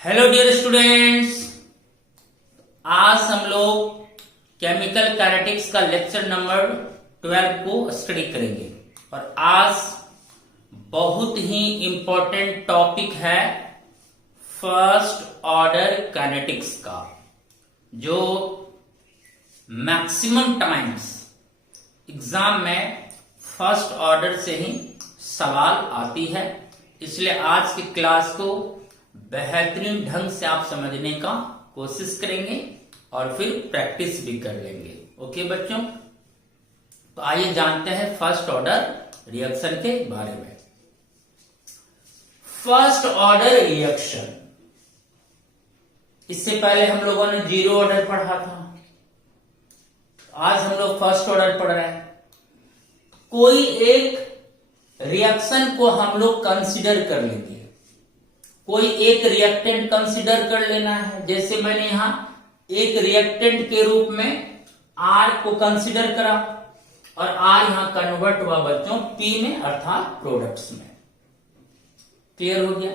Hello dear students, आज हम लोग केमिकल काइनेटिक्स का लेक्चर नंबर 12 को स्टडी करेंगे और आज बहुत ही इंपॉर्टेंट टॉपिक है फर्स्ट ऑर्डर काइनेटिक्स का, जो मैक्सिमम टाइम्स एग्जाम में फर्स्ट ऑर्डर से ही सवाल आती है। इसलिए आज की क्लास को बेहतरीन ढंग से आप समझने का कोशिश करेंगे और फिर प्रैक्टिस भी कर लेंगे। ओके बच्चों, तो आइए जानते हैं फर्स्ट ऑर्डर रिएक्शन के बारे में। फर्स्ट ऑर्डर रिएक्शन, इससे पहले हम लोगों ने जीरो ऑर्डर पढ़ा था, आज हम लोग फर्स्ट ऑर्डर पढ़ रहे हैं। कोई एक रिएक्शन को हम लोग कंसीडर कर लेंगे, कोई एक रिएक्टेंट कंसीडर कर लेना है। जैसे मैंने यहां एक रिएक्टेंट के रूप में R को कंसीडर करा और R यहां कन्वर्ट हुआ बच्चों P में, अर्थात प्रोडक्ट्स में। क्लियर हो गया?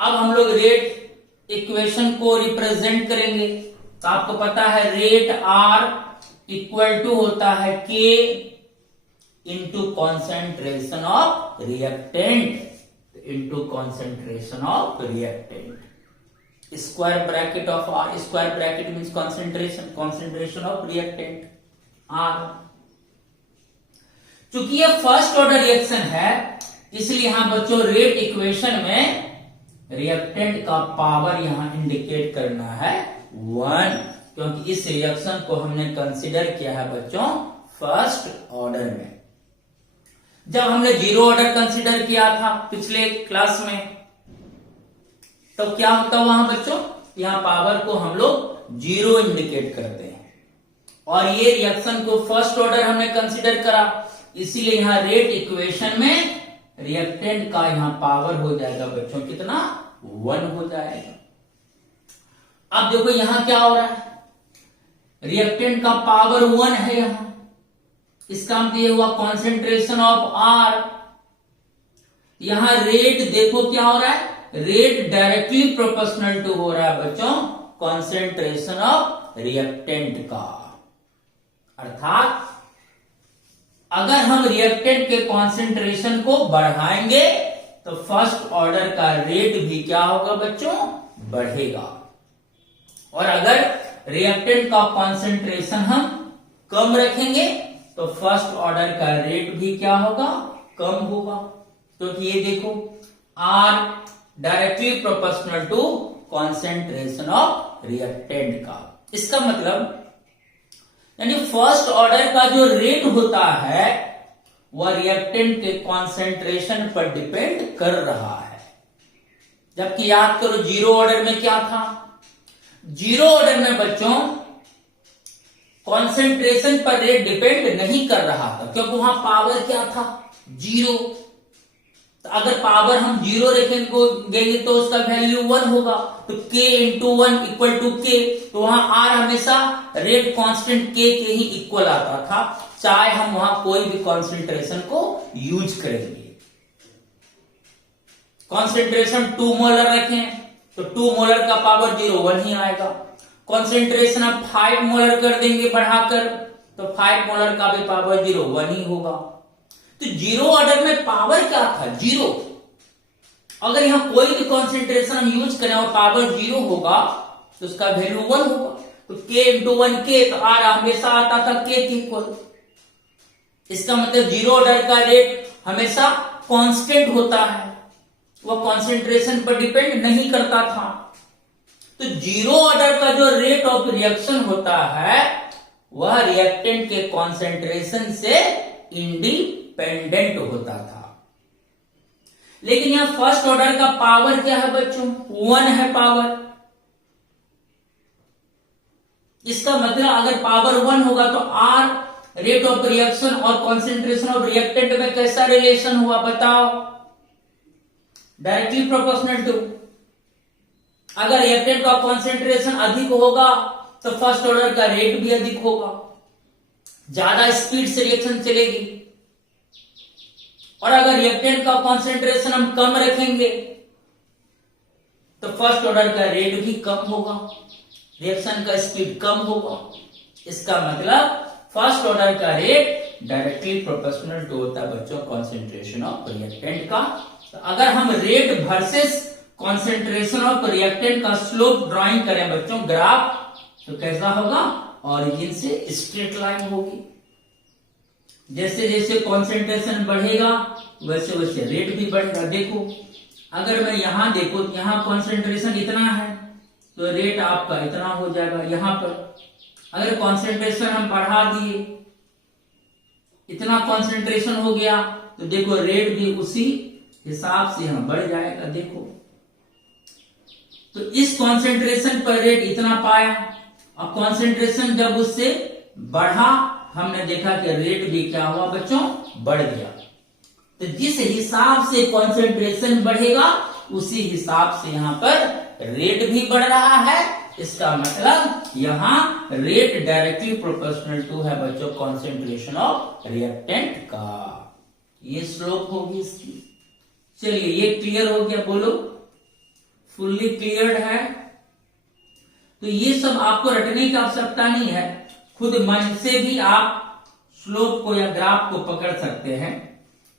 अब हम लोग रेट इक्वेशन को रिप्रेजेंट करेंगे। तो आपको पता है रेट R इक्वल टू होता है K into concentration of reactant, into concentration of reactant. Square bracket of R, square bracket means concentration of reactant R। चूंकि ये फर्स्ट ऑर्डर रिएक्शन है, इसलिए यहां बच्चों रेट इक्वेशन में रिएक्टेंट का पावर यहां इंडिकेट करना है 1, क्योंकि इस रिएक्शन को हमने कंसीडर किया है बच्चों फर्स्ट ऑर्डर में। जब हमने जीरो ऑर्डर कंसीडर किया था पिछले क्लास में, तो क्या होता वहां बच्चों, यहां पावर को हम लोग जीरो इंडिकेट करते हैं और ये रिएक्शन को फर्स्ट ऑर्डर हमने कंसीडर करा, इसीलिए यहां रेट इक्वेशन में रिएक्टेंट का यहां पावर हो जाएगा बच्चों कितना, 1 हो जाएगा। अब देखो यहां क्या हो रहा है, रिएक्टेंट का पावर 1 है यहां, इसका मतलब ये हुआ कॉन्सेंट्रेशन ऑफ R। यहां रेट देखो क्या हो रहा है, रेट डायरेक्टली प्रोपोर्शनल टू हो रहा है बच्चों कॉन्सेंट्रेशन ऑफ रिएक्टेंट का। अर्थात अगर हम रिएक्टेंट के कॉन्सेंट्रेशन को बढ़ाएंगे तो फर्स्ट ऑर्डर का रेट भी क्या होगा बच्चों, बढ़ेगा। और अगर रिएक्टेंट का कॉन्सेंट्रेशन हम कम रखेंगे तो फर्स्ट ऑर्डर का रेट भी क्या होगा, कम होगा। क्योंकि ये देखो R directly proportional to concentration of reactant का। इसका मतलब यानी फर्स्ट ऑर्डर का जो रेट होता है वह रिएक्टेंट के कॉन्सेंट्रेशन पर डिपेंड कर रहा है। जबकि याद करो जीरो ऑर्डर में क्या था, जीरो ऑर्डर में बच्चों कॉन्सेंट्रेशन पर रेट डिपेंड नहीं कर रहा था, क्योंकि वहां पावर क्या था, जीरो। तो अगर पावर हम जीरो रखेंगे तो उसका वैल्यू 1 होगा, तो K into 1 equal to K। तो वहां R हमेशा रेट कांस्टेंट K के ही इक्वल आता था, चाहे हम वहां कोई भी कॉन्सेंट्रेशन को यूज करेंगे। कॉन्सेंट्रेशन 2 मोलर रखें तो 2 मोलर का पावर 0, 1 ही आएगा। कॉन्सेंट्रेशन आप 5 मोलर कर देंगे बढ़ाकर तो 5 मोलर का भी पावर 0, 1 ही होगा। तो जीरो ऑर्डर में पावर क्या था, 0। अगर यहां कोई भी कॉन्सेंट्रेशन हम यूज करें और पावर 0 होगा तो उसका वैल्यू 1 होगा। तो K इंटू 1 K, तो R हमेशा आता था K के इक्वल। इसका मतलब जीरो ऑर्डर का रेट हमेशा कांस्टेंट होता है, वह कॉन्सेंट्रेशन पर डिपेंड नहीं करता था। तो जीरो ऑर्डर का जो रेट ऑफ रिएक्शन होता है वह रिएक्टेंट के कॉन्सेंट्रेशन से इंडिपेंडेंट होता था। लेकिन यहां फर्स्ट ऑर्डर का पावर क्या है बच्चों, 1 है पावर। इसका मतलब अगर पावर 1 होगा तो R रेट ऑफ रिएक्शन और कॉन्सेंट्रेशन ऑफ रिएक्टेंट में कैसा रिलेशन हुआ बताओ, डायरेक्टली प्रोपोर्शनल टू। अगर रिएक्टेंट का कॉन्सेंट्रेशन अधिक होगा तो फर्स्ट ऑर्डर का रेट भी अधिक होगा, ज्यादा स्पीड से रिएक्शन चलेगी। और अगर रिएक्टेंट का कॉन्सेंट्रेशन हम कम रखेंगे तो फर्स्ट ऑर्डर का रेट भी कम होगा, रिएक्शन का स्पीड कम होगा। इसका मतलब फर्स्ट ऑर्डर का रेट डायरेक्टली प्रोपोर्शनल टू होता है बच्चों कॉन्सेंट्रेशन ऑफ रिएक्टेंट का। तो अगर हम rate versus concentration of reactant का स्लोप ड्राइंग करें बच्चों ग्राफ, तो कैसा होगा, ऑरिजिन से स्ट्रेट लाइन होगी। जैसे जैसे कॉन्सेंट्रेशन बढ़ेगा वैसे वैसे रेट भी बढ़ेगा। देखो अगर मैं यहां देखो, यहां कॉन्सेंट्रेशन इतना है तो रेट आपका इतना हो जाएगा। यहां पर अगर कॉन्सेंट्रेशन हम बढ़ा दिए, इतना कॉन्सेंट्रेशन हो गया, तो देखो रेट भी उसी हिसाब से यहां बढ़ जाएगा। देखो तो इस कॉन्सेंट्रेशन पर रेट इतना पाया, और कॉन्सेंट्रेशन जब उससे बढ़ा, हमने देखा कि रेट भी क्या हुआ बच्चों, बढ़ गया। तो जिस हिसाब से कॉन्सेंट्रेशन बढ़ेगा उसी हिसाब से यहां पर रेट भी बढ़ रहा है। इसका मतलब यहां रेट डायरेक्टली प्रोपोर्शनल टू है बच्चों कॉन्सेंट्रेशन ऑफ रिएक्टेंट का। ये स्लोप होगी इसकी। चलिए ये क्लियर हो गया, बोलो फुल्ली क्लियर है। तो ये सब आपको रटने की आवश्यकता नहीं है, खुद मन से भी आप स्लोप को या ग्राफ को पकड़ सकते हैं।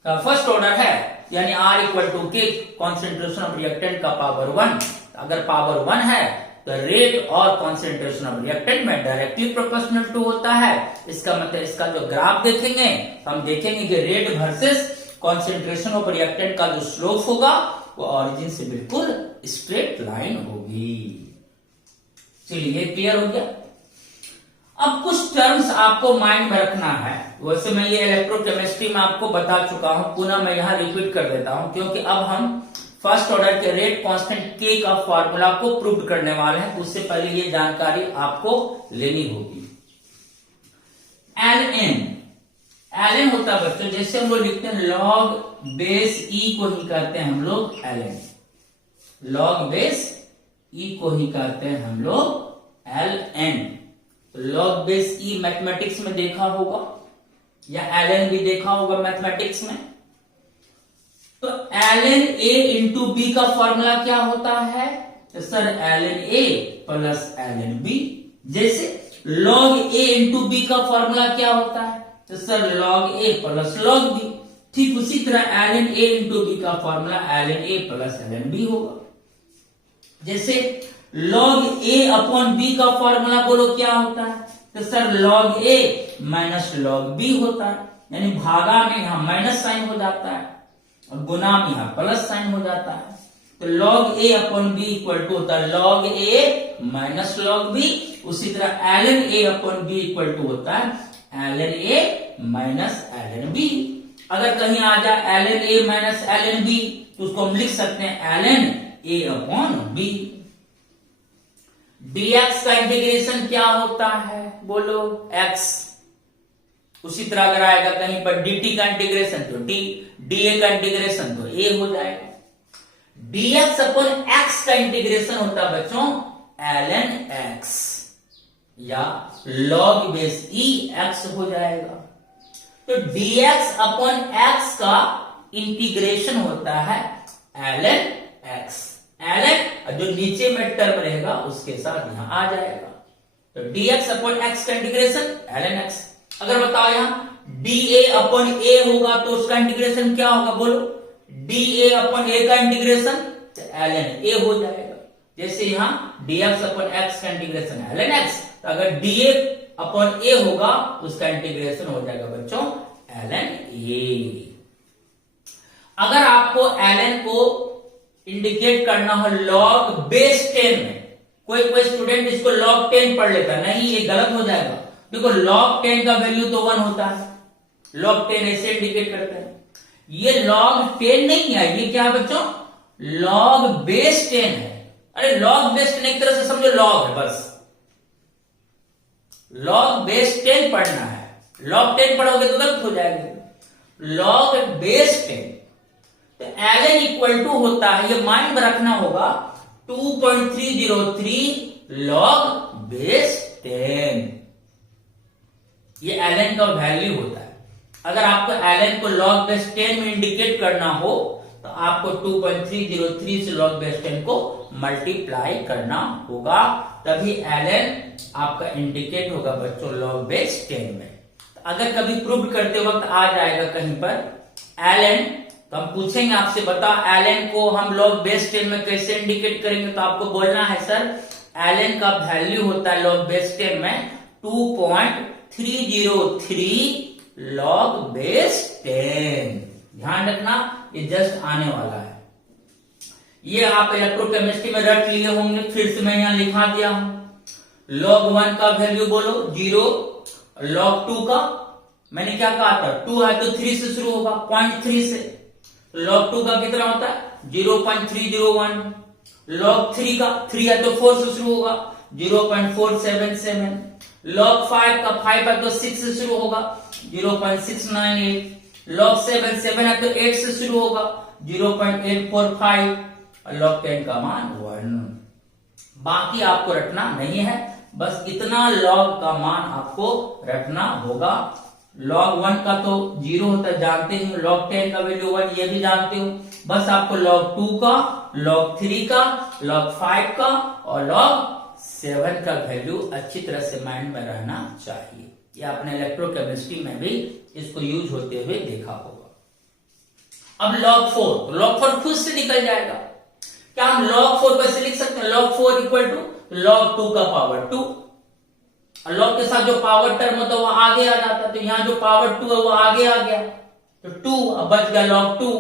फर्स्ट ऑर्डर है यानी R equal to K concentration of reactant का पावर 1। अगर पावर 1 है तो रेट और कॉन्सेंट्रेशन ऑफ रिएक्टेंट में डायरेक्टली प्रोपोर्शनल टू होता है। इसका मतलब इसका जो ग्राफ देखेंगे हम देखेंगे कि rate versus concentration of reactant का जो स्लोप होगा वो ऑरिजिन से बिल्कुल स्ट्रेट लाइन होगी। चलिए क्लियर हो गया। अब कुछ टर्म्स आपको माइंड में रखना है। वैसे मैं ये इलेक्ट्रोकेमिस्ट्री में आपको बता चुका हूं, पुनः मैं यहां रिपीट कर देता हूं क्योंकि अब हम फर्स्ट ऑर्डर के रेट कांस्टेंट के का फॉर्मूला को प्रूव करने वाले हैं। उससे पहले ये जानकारी आपको लेनी होगी। एल एन होता है बच्चों, जैसे हम लोग लिखते हैं लॉग बेस ई को ही कहते हैं हम लोग एल एन, लॉग बेस ई को ही कहते हैं हम लोग एल एन। लॉग बेस ई मैथमेटिक्स में देखा होगा या एल एन भी देखा होगा मैथमेटिक्स में। तो L N A into B का फॉर्मूला क्या होता है, तो sir L N A plus L N B. जैसे लॉग ए इंटू बी का फॉर्मूला क्या होता है, तो sir log A plus log B. ठीक उसी तरह L N A into B का formula L N A plus L N B होगा। जैसे लॉग ए अपॉन बी का फॉर्मूला बोलो क्या होता है, तो sir log A minus log B होता है। यानी भागा में यहां माइनस साइन हो जाता है और गुना में यहां प्लस साइन हो जाता है। तो log A upon B equal to होता है log A minus log B. उसी तरह L N A upon B equal to होता है L N A minus L N B. अगर कहीं आ जाए L N A minus L N B तो उसको हम लिख सकते हैं L N A upon B. dx का इंटीग्रेशन क्या होता है बोलो x। उसी तरह अगर आएगा कहीं पर dt का इंटीग्रेशन तो d, dA का इंटीग्रेशन तो a हो जाएगा। dx अपॉन x का इंटीग्रेशन होता है बच्चों ln x या log बेस e x हो जाएगा। तो dx अपॉन x का इंटीग्रेशन होता है ln x। ln जो नीचे में टर्म रहेगा उसके साथ यहां आ जाएगा। तो dx अपॉन x का इंटीग्रेशन ln x। अगर बताओ यहां dA अपॉन a होगा तो उसका इंटीग्रेशन क्या होगा बोलो, dA अपॉन a का इंटीग्रेशन तो ln a हो जाएगा। जैसे यहां dx अपॉन x का इंटीग्रेशन ln x, तो अगर dA अपॉन a होगा उसका इंटीग्रेशन हो जाएगा बच्चों ln a। अगर आपको ln को इंडिकेट करना हो लॉग बेस 10 में, कोई स्टूडेंट इसको log 10 पढ़ लेता, नहीं ये गलत हो जाएगा। देखो log 10 का वैल्यू तो 1 होता है, log 10 ऐसे इंडिकेट करते हैं। ये log 10 नहीं है, ये क्या है बच्चों log बेस 10 है। अरे log बेस 10 एक तरह से समझो log है बस, log बेस 10 पढ़ना है। log 10 पढ़ोगे तो गलत हो जाएगा। log बेस 10 तो ln इक्वल टू होता है, ये माइंड में रखना होगा 2.303 log बेस 10। ये ln का वैल्यू होता है। अगर आपको ln को log बेस 10 में इंडिकेट करना हो तो आपको 2.303 से log base 10 को मल्टीप्लाई करना होगा, तभी ln आपका इंडिकेट होगा बच्चों log base 10 में। तो अगर कभी प्रूव करते वक्त आ जाएगा कहीं पर ln, तो हम पूछेंगे आपसे बताओ ln को हम log base 10 में कैसे इंडिकेट करेंगे, तो आपको बोलना है सर ln का वैल्यू होता है log base 10 में 2.303 log base 10। ध्यान रखना ये जस्ट आने वाला है, ये आप इलेक्ट्रोकेमिस्ट्री में रट लिए होंगे, फिर से मैं यहां लिखा दिया हूं। log 1 का वैल्यू बोलो 0, log 2 का मैंने क्या कहा था 2 है तो 3 से शुरू होगा 0.3 से, log 2 का कितना होता है 0.301, log 3 का 3 है तो 4 से शुरू होगा 0.477, log 5 का 5 है तो 6 से शुरू होगा 0.698, log 7 है तो 8 से शुरू होगा 0.845, और log 10 का मान 1। बाकी आपको रटना नहीं है, बस इतना log का मान आपको रटना होगा। log 1 का तो 0 होता है जानते हो, log 10 का वैल्यू 1 ये भी जानते हो, बस आपको log 2 का, log 3 का, log 5 का और log 7 का वैल्यू अच्छी तरह से माइंड में रहना चाहिए। ये आपने इलेक्ट्रोकेमिस्ट्री में भी इसको यूज होते हुए देखा होगा। अब log 4, तो log 4 खुद से निकल जाएगा। क्या हम log 4 कैसे लिख सकते हैं, log 4 इक्वल टू log 2 का पावर 2, और log के साथ जो पावर टर्म होता है वो आगे आ जाता है, तो यहाँ जो पावर 2 है वो आगे आ गया, तो 2 अब बच गया log 2,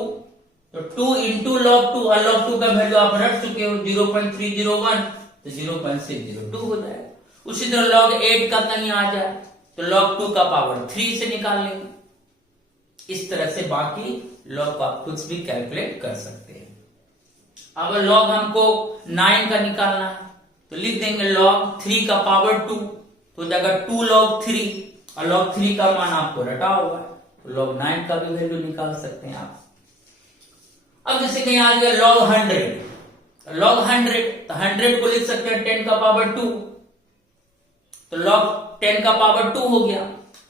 तो 2 इंटू log 2, और log 2 का वैल्यू आप रट चुके हो 0.301, तो 0.602 हो जाएगा। उसी तरह log 8 का कहीं आ जाए तो log 2 का पावर 3 से निकाल लेंगे। इस तरह से बाकी log को आप कुछ भी कैलकुलेट कर सकते हैं। अब log हमको 9 का निकालना है तो लिख देंगे log 3 का पावर 2, तो जगह 2 log 3, और log 3 का मान आपको रटा हुआ है, तो log 9 का भी वैल्यू निकाल सकते हैं आप। अब जैसे कहीं आ गया log 100, log 100, तो 100 को लिख सकते हैं 10 का पावर 2, तो log 10 का पावर 2 हो गया,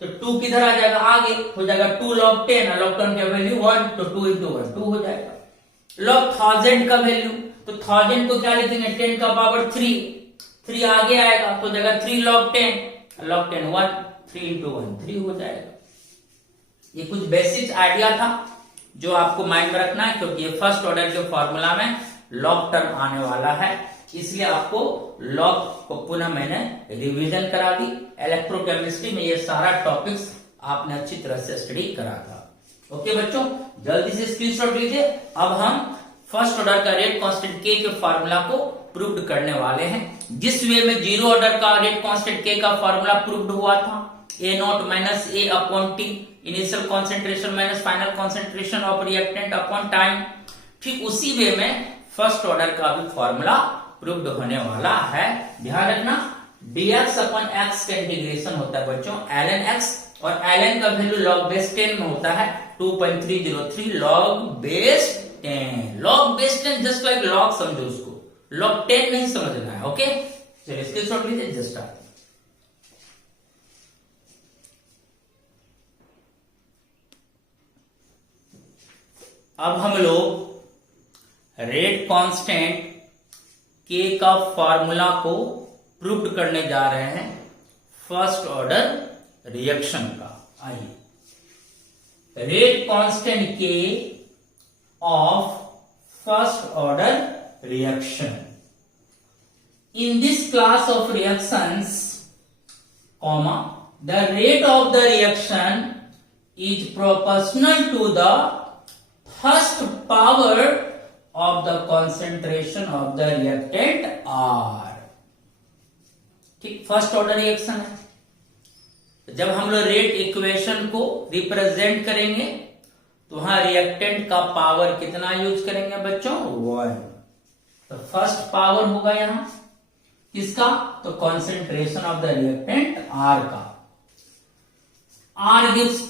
तो 2 किधर आ जाएगा आगे, हो जाएगा 2 log 10, और log 10 का वैल्यू 1, तो 2 इंटू 1 2 हो जाएगा। log 1000 का वैल्यू, तो 1000 को क्या लिखेंगे 10 का पावर 3, 3 आगे आएगा तो जगह 3 log 10, log 10 1, 3 इंटू 1 3 हो जाएगा। ये कुछ बेसिक आइडिया था जो आपको माइंड में रखना है, क्योंकि ये फर्स्ट ऑर्डर के फॉर्मूला में log टर्म आने वाला है, इसलिए आपको log को पुनः मैंने रिवीजन करा दी। इलेक्ट्रोकेमिस्ट्री में ये सारा टॉपिक्स आपने अच्छी तरह से स्टडी करा था। ओके बच्चों, जल्दी से स्क्रीनशॉट लीजिए। अब हम फर्स्ट ऑर्डर का रेट कांस्टेंट के फॉर्मूला को प्रूव्ड करने वाले हैं, जिस वे में जीरो ऑर्डर का रेट कांस्टेंट के का फॉर्मूला प्रूव्ड हुआ था, A naught minus A upon T, initial concentration minus final concentration of reactant upon time. ठीक उसी वे में फर्स्ट ऑर्डर का भी फॉर्मूला प्रूव्ड होने वाला है। ध्यान रखना dx अपॉन x का इंटीग्रेशन होता है बच्चों ln x, और ln का वैल्यू log base 10 में होता है 2.303 log base 10। log base 10 just like log समझो उसको, log 10 नहीं समझना है। ओके चलिए स्क्रीनशॉट लीजिए, जस्ट आते अब हम लोग रेट कांस्टेंट के का फॉर्मूला को प्रूव्ड करने जा रहे हैं फर्स्ट ऑर्डर रिएक्शन का। आइए, रेट कांस्टेंट के of first order reaction in this class of reactions, comma the rate of the reaction is proportional to the first power of the concentration of the reactant R। ठीक, first order reaction है। जब हम लोग rate equation को represent करेंगे तो वहां reactant का पावर कितना यूज करेंगे बच्चों 1, तो फर्स्ट पावर होगा यहां किसका, तो concentration of the reactant R का। R गिव्स P,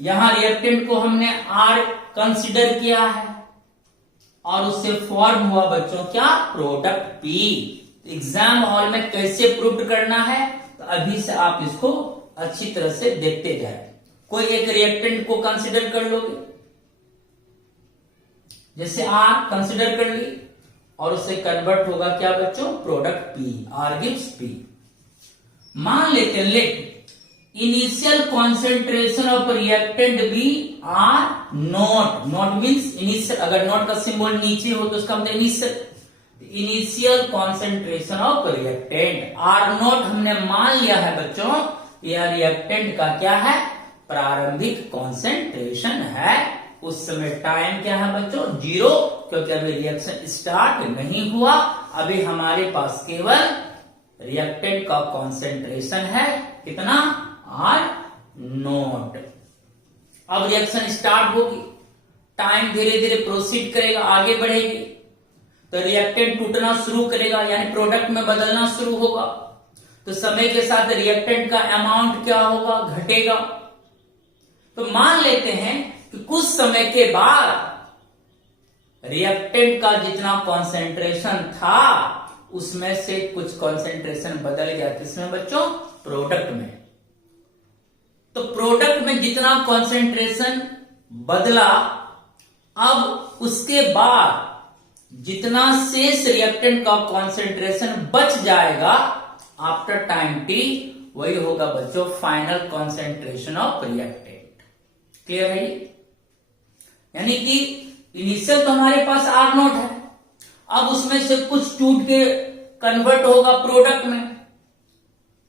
यहां रिएक्टेंट को हमने R कंसिडर किया है और उससे फॉर्म हुआ बच्चों क्या, प्रोडक्ट P। एग्जाम हॉल में कैसे प्रूव करना है तो अभी से आप इसको अच्छी तरह से देखते जाए। कोई एक रिएक्टेंट को कंसिडर कर लोगे, जैसे आर कंसिडर कर ली और उससे कन्वर्ट होगा क्या बच्चों, product P, R gives P. मान लेते हैं let initial concentration of reactant be R not, not means initial, अगर नॉट का सिंबल नीचे हो तो उसका मतलब initial concentration of reactant R not हमने मान लिया है बच्चों, यह रिएक्टेंट का क्या है, प्रारंभिक कॉन्सेंट्रेशन है। उस समय टाइम क्या है बच्चों, 0, क्योंकि अभी रिएक्शन स्टार्ट नहीं हुआ, अभी हमारे पास केवल रिएक्टेंट का कॉन्सेंट्रेशन है कितना, आर नॉट। अब रिएक्शन स्टार्ट होगी, टाइम धीरे धीरे प्रोसीड करेगा, आगे बढ़ेगी, तो रिएक्टेंट टूटना शुरू करेगा, यानी प्रोडक्ट में बदलना शुरू होगा। तो समय के साथ रिएक्टेंट का अमाउंट क्या होगा, घटेगा। तो मान लेते हैं कि कुछ समय के बाद रिएक्टेंट का जितना कॉन्सेंट्रेशन था उसमें से कुछ कॉन्सेंट्रेशन बदल गया, किसमें बच्चों, प्रोडक्ट में। तो प्रोडक्ट में जितना कॉन्सेंट्रेशन बदला, अब उसके बाद जितना शेष रिएक्टेंट का कॉन्सेंट्रेशन बच जाएगा आफ्टर टाइम टी, वही होगा बच्चों final concentration of reactant. Clear है ये? यानी कि इनिशियल तो हमारे पास आर नॉट है, अब उसमें से कुछ टूट के कन्वर्ट होगा प्रोडक्ट में,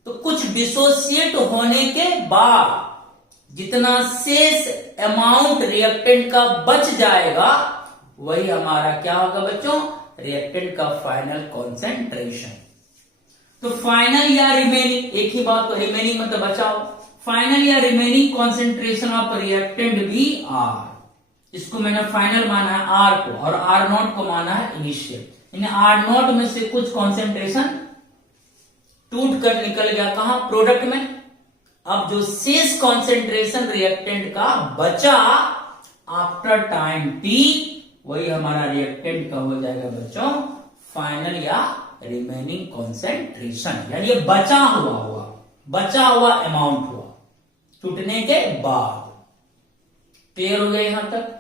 तो कुछ डिसोसिएट होने के बाद जितना शेष अमाउंट रिएक्टेंट का बच जाएगा वही हमारा क्या होगा बच्चों, रिएक्टेंट का फाइनल कॉन्सेंट्रेशन। तो फाइनल या रिमेनिंग, एक ही बात, रिमेनिंग मतलब बचाओ, फाइनल या remaining concentration of reactant be R, इसको मैंने फाइनल माना है आर को, और आर नॉट को माना है इनिशियल। यानी आर नॉट में से कुछ कॉन्सेंट्रेशन टूट कर निकल गया कहां, प्रोडक्ट में। अब जो शेष कॉन्सेंट्रेशन रिएक्टेंट का बचा आफ्टर टाइम टी, वही हमारा रिएक्टेंट का हो जाएगा बच्चों फाइनल या रिमेनिंग कॉन्सेंट्रेशन, यानी ये बचा हुआ अमाउंट हुआ टूटने के बाद। क्लियर हो गया यहां तक?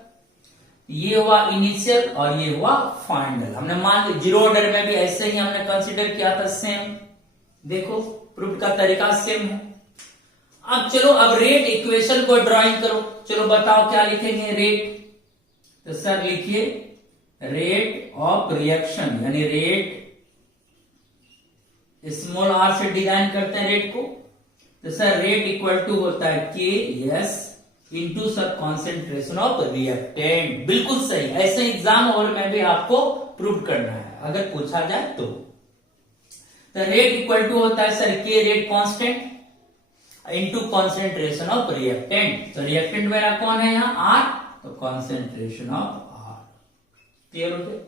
ये हुआ इनिशियल और ये हुआ फाइनल। हमने मान लिया जीरो ऑर्डर में भी ऐसे ही हमने कंसीडर किया था, सेम। देखो प्रूफ का तरीका सेम है। अब चलो, अब रेट इक्वेशन को ड्राइंग करो। चलो बताओ क्या लिखेंगे, रेट। तो सर लिखिए रेट ऑफ रिएक्शन, यानी रेट स्मॉल आर से डिजाइन करते हैं रेट को। तो सर रेट इक्वल टू होता है के S into sir concentration of reactant. बिल्कुल सही, ऐसे एग्जाम हॉल में भी आपको प्रूव करना है अगर पूछा जाए तो। रेट इक्वल टू होता है सर के rate constant into concentration of reactant. तो रिएक्टेंट मेरा कौन है यहाँ, आर, तो कॉन्सेंट्रेशन ऑफ आर। क्लियर हो गया?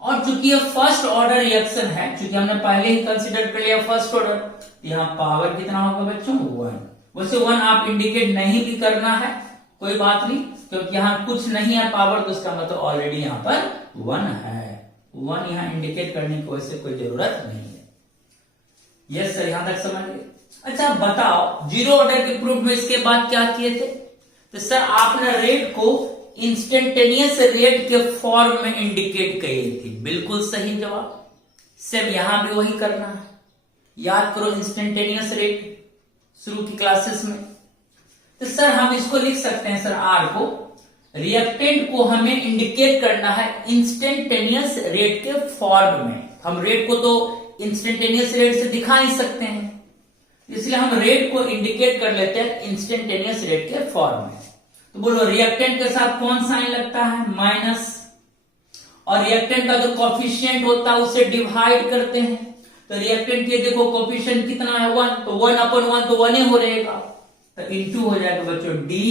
और चूंकि ये फर्स्ट ऑर्डर रिएक्शन है, चूंकि हमने पहले ही कंसीडर कर लिया फर्स्ट ऑर्डर, यहाँ पावर कितना होगा बच्चों, 1। वैसे 1 आप इंडिकेट नहीं भी करना है, कोई बात नहीं, क्योंकि यहाँ कुछ नहीं है पावर, तो उसका मतलब ऑलरेडी यहाँ पर 1 है। 1 यहाँ इंडिकेट करने की वैसे कोई जरूरत नहीं है। यस सर, यहां तक समझ गए? अच्छा बताओ, जीरो ऑर्डर के प्रूफ में इसके बाद क्या किए थे? तो सर आपने रेट को इंस्टेंटेनियस रेट के फॉर्म में इंडिकेट किए थे। बिल्कुल सही जवाब। सेम यहां भी वही करना है। याद करो इंस्टेंटेनियस रेट शुरू की क्लासेस में। तो सर हम इसको लिख सकते हैं, सर आर को, रिएक्टेंट को हमें इंडिकेट करना है इंस्टेंटेनियस रेट के फॉर्म में। हम रेट को तो इंस्टेंटेनियस रेट से दिखा ही सकते हैं, इसलिए हम रेट को इंडिकेट कर लेते हैं इंस्टेंटेनियस रेट के फॉर्म में। तो बोलो रिएक्टेंट के साथ कौन साइन लगता है, माइनस, और रिएक्टेंट का जो कोफिशिएंट होता है उसे डिवाइड करते हैं। तो रिएक्टेंट के देखो कोफिशिएंट कितना है, 1, तो 1/1 तो 1 ही हो रहेगा, तो इंटू हो जाएगा बच्चों डी,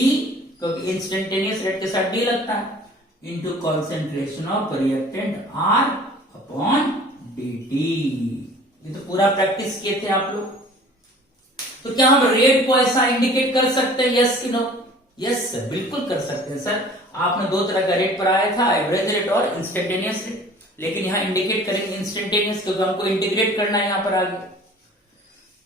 क्योंकि इंस्टेंटेनियस रेट के साथ डी लगता है, into concentration of reactant R upon dt। ये तो पूरा प्रैक्टिस किए थे आप लोग। तो क्या हम रेट को ऐसा इंडिकेट कर सकते हैं, यस कि नो? यस सर, बिल्कुल कर सकते हैं सर। आपने 2 तरह का रेट पढ़ाया था, एवरेज रेट और इंस्टेंटेनियस रेट, लेकिन यहां इंडिकेट करेंगे इंस्टेंटेनियस, क्योंकि हमको इंटीग्रेट करना है यहां पर आगे।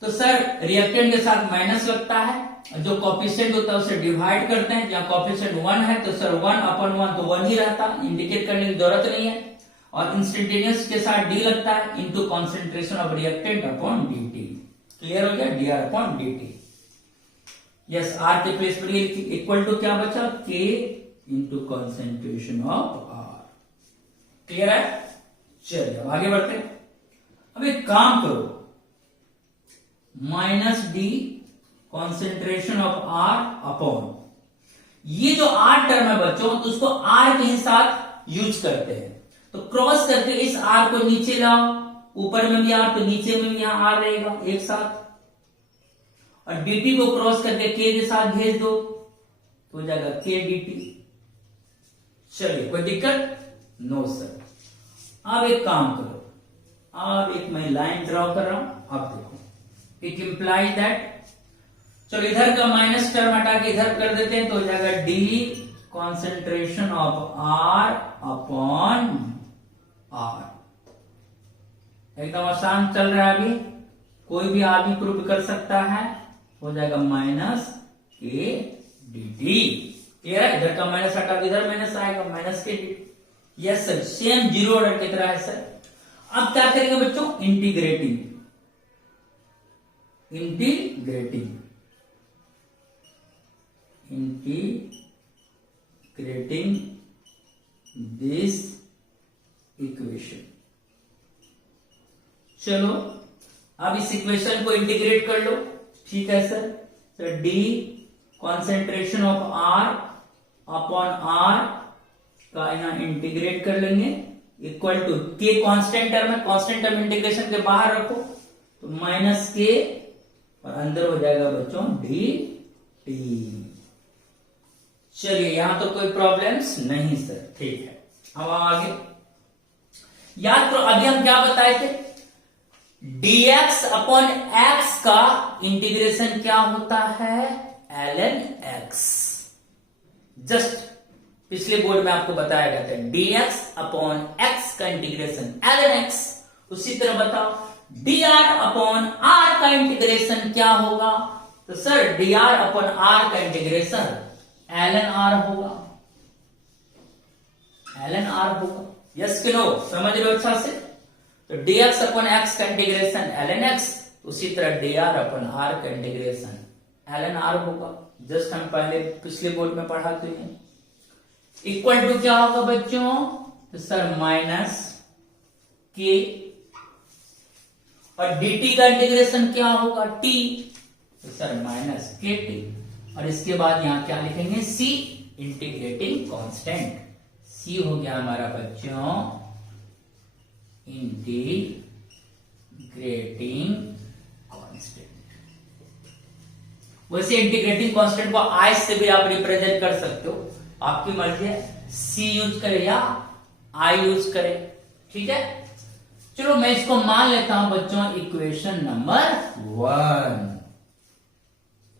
तो सर रिएक्टेंट के साथ माइनस लगता है, जो कॉफिशिएंट होता है उसे डिवाइड करते हैं, जहां कॉफिशिएंट 1 है तो सर 1/1 तो 1 ही रहता, इंडिकेट करने की जरूरत नहीं है। और इंस्टेंटेनियस के साथ डी लगता है into concentration of reactant upon dt. Clear हो गया, dr अपॉन dt। यस, आर के प्लेस पर इक्वल टू क्या बचा, k into concentration of R. Clear है, चलिए अब आगे बढ़ते हैं। अब एक काम करो, minus D concentration of R upon, ये जो आर टर्म है बच्चों तो उसको आर के साथ यूज करते हैं, तो क्रॉस करके इस आर को नीचे लाओ, ऊपर में भी आर तो नीचे में भी यहां आर रहेगा एक साथ, और dt को क्रॉस करके k के साथ भेज दो तो हो जाएगा k dt। चलिए कोई दिक्कत, नो सर। अब एक काम करो, अब एक मैं लाइन ड्रॉ कर रहा हूं, अब देखो इट इंप्लाइज दैट, चलो इधर का माइनस टर्म हटा के इधर कर देते हैं तो हो जाएगा D concentration of R upon R. एकदम आसान चल रहा है, अभी कोई भी आदमी प्रूव कर सकता है, हो जाएगा minus K D T. Clear है, इधर का माइनस हटा के इधर माइनस आएगा, minus K D. Yes sir, same zero order की तरह है सर। अब क्या करेंगे बच्चों, इंटीग्रेटिंग दिस इक्वेशन। चलो अब इस इक्वेशन को इंटीग्रेट कर लो, ठीक है सर। तो D concentration of R upon R का यहां इंटीग्रेट कर लेंगे, equal to K constant term है, कांस्टेंट टर्म इंटीग्रेशन के बाहर रखो तो माइनस के और अंदर हो जाएगा बच्चों डी टी। चलिए यहां तो कोई प्रॉब्लम्स नहीं सर, ठीक है। अब आगे याद करो, अभी हम क्या बताए थे, dx अपॉन x का इंटीग्रेशन क्या होता है, ln x। जस्ट पिछले बोर्ड में आपको बताया गया था dx अपॉन x का इंटीग्रेशन ln x। उसी तरह बताओ dr अपॉन r का इंटीग्रेशन क्या होगा, तो सर dr अपॉन r का इंटीग्रेशन ln r होगा, ln r होगा। यस कि नो, समझ रहे हो अच्छा से। तो dx अपॉन x का इंटीग्रेशन ln x, उसी तरह dr अपॉन r का इंटीग्रेशन ln r होगा। जस्ट हम पहले पिछले बोर्ड में पढ़ा हैं। इक्वल टू क्या होगा बच्चों, तो सर माइनस के, और dt का इंटीग्रेशन क्या होगा t, तो सर माइनस के टी, और इसके बाद यहां क्या लिखेंगे, c इंटीग्रेटिंग कांस्टेंट। c हो गया हमारा बच्चों इंटीग्रेटिंग कांस्टेंट। वैसे इंटीग्रेटिंग कांस्टेंट को i से भी आप रिप्रेजेंट कर सकते हो, आपकी मर्जी है, c यूज करे या i यूज करे, ठीक है। चलो मैं इसको मान लेता हूं बच्चों इक्वेशन नंबर 1।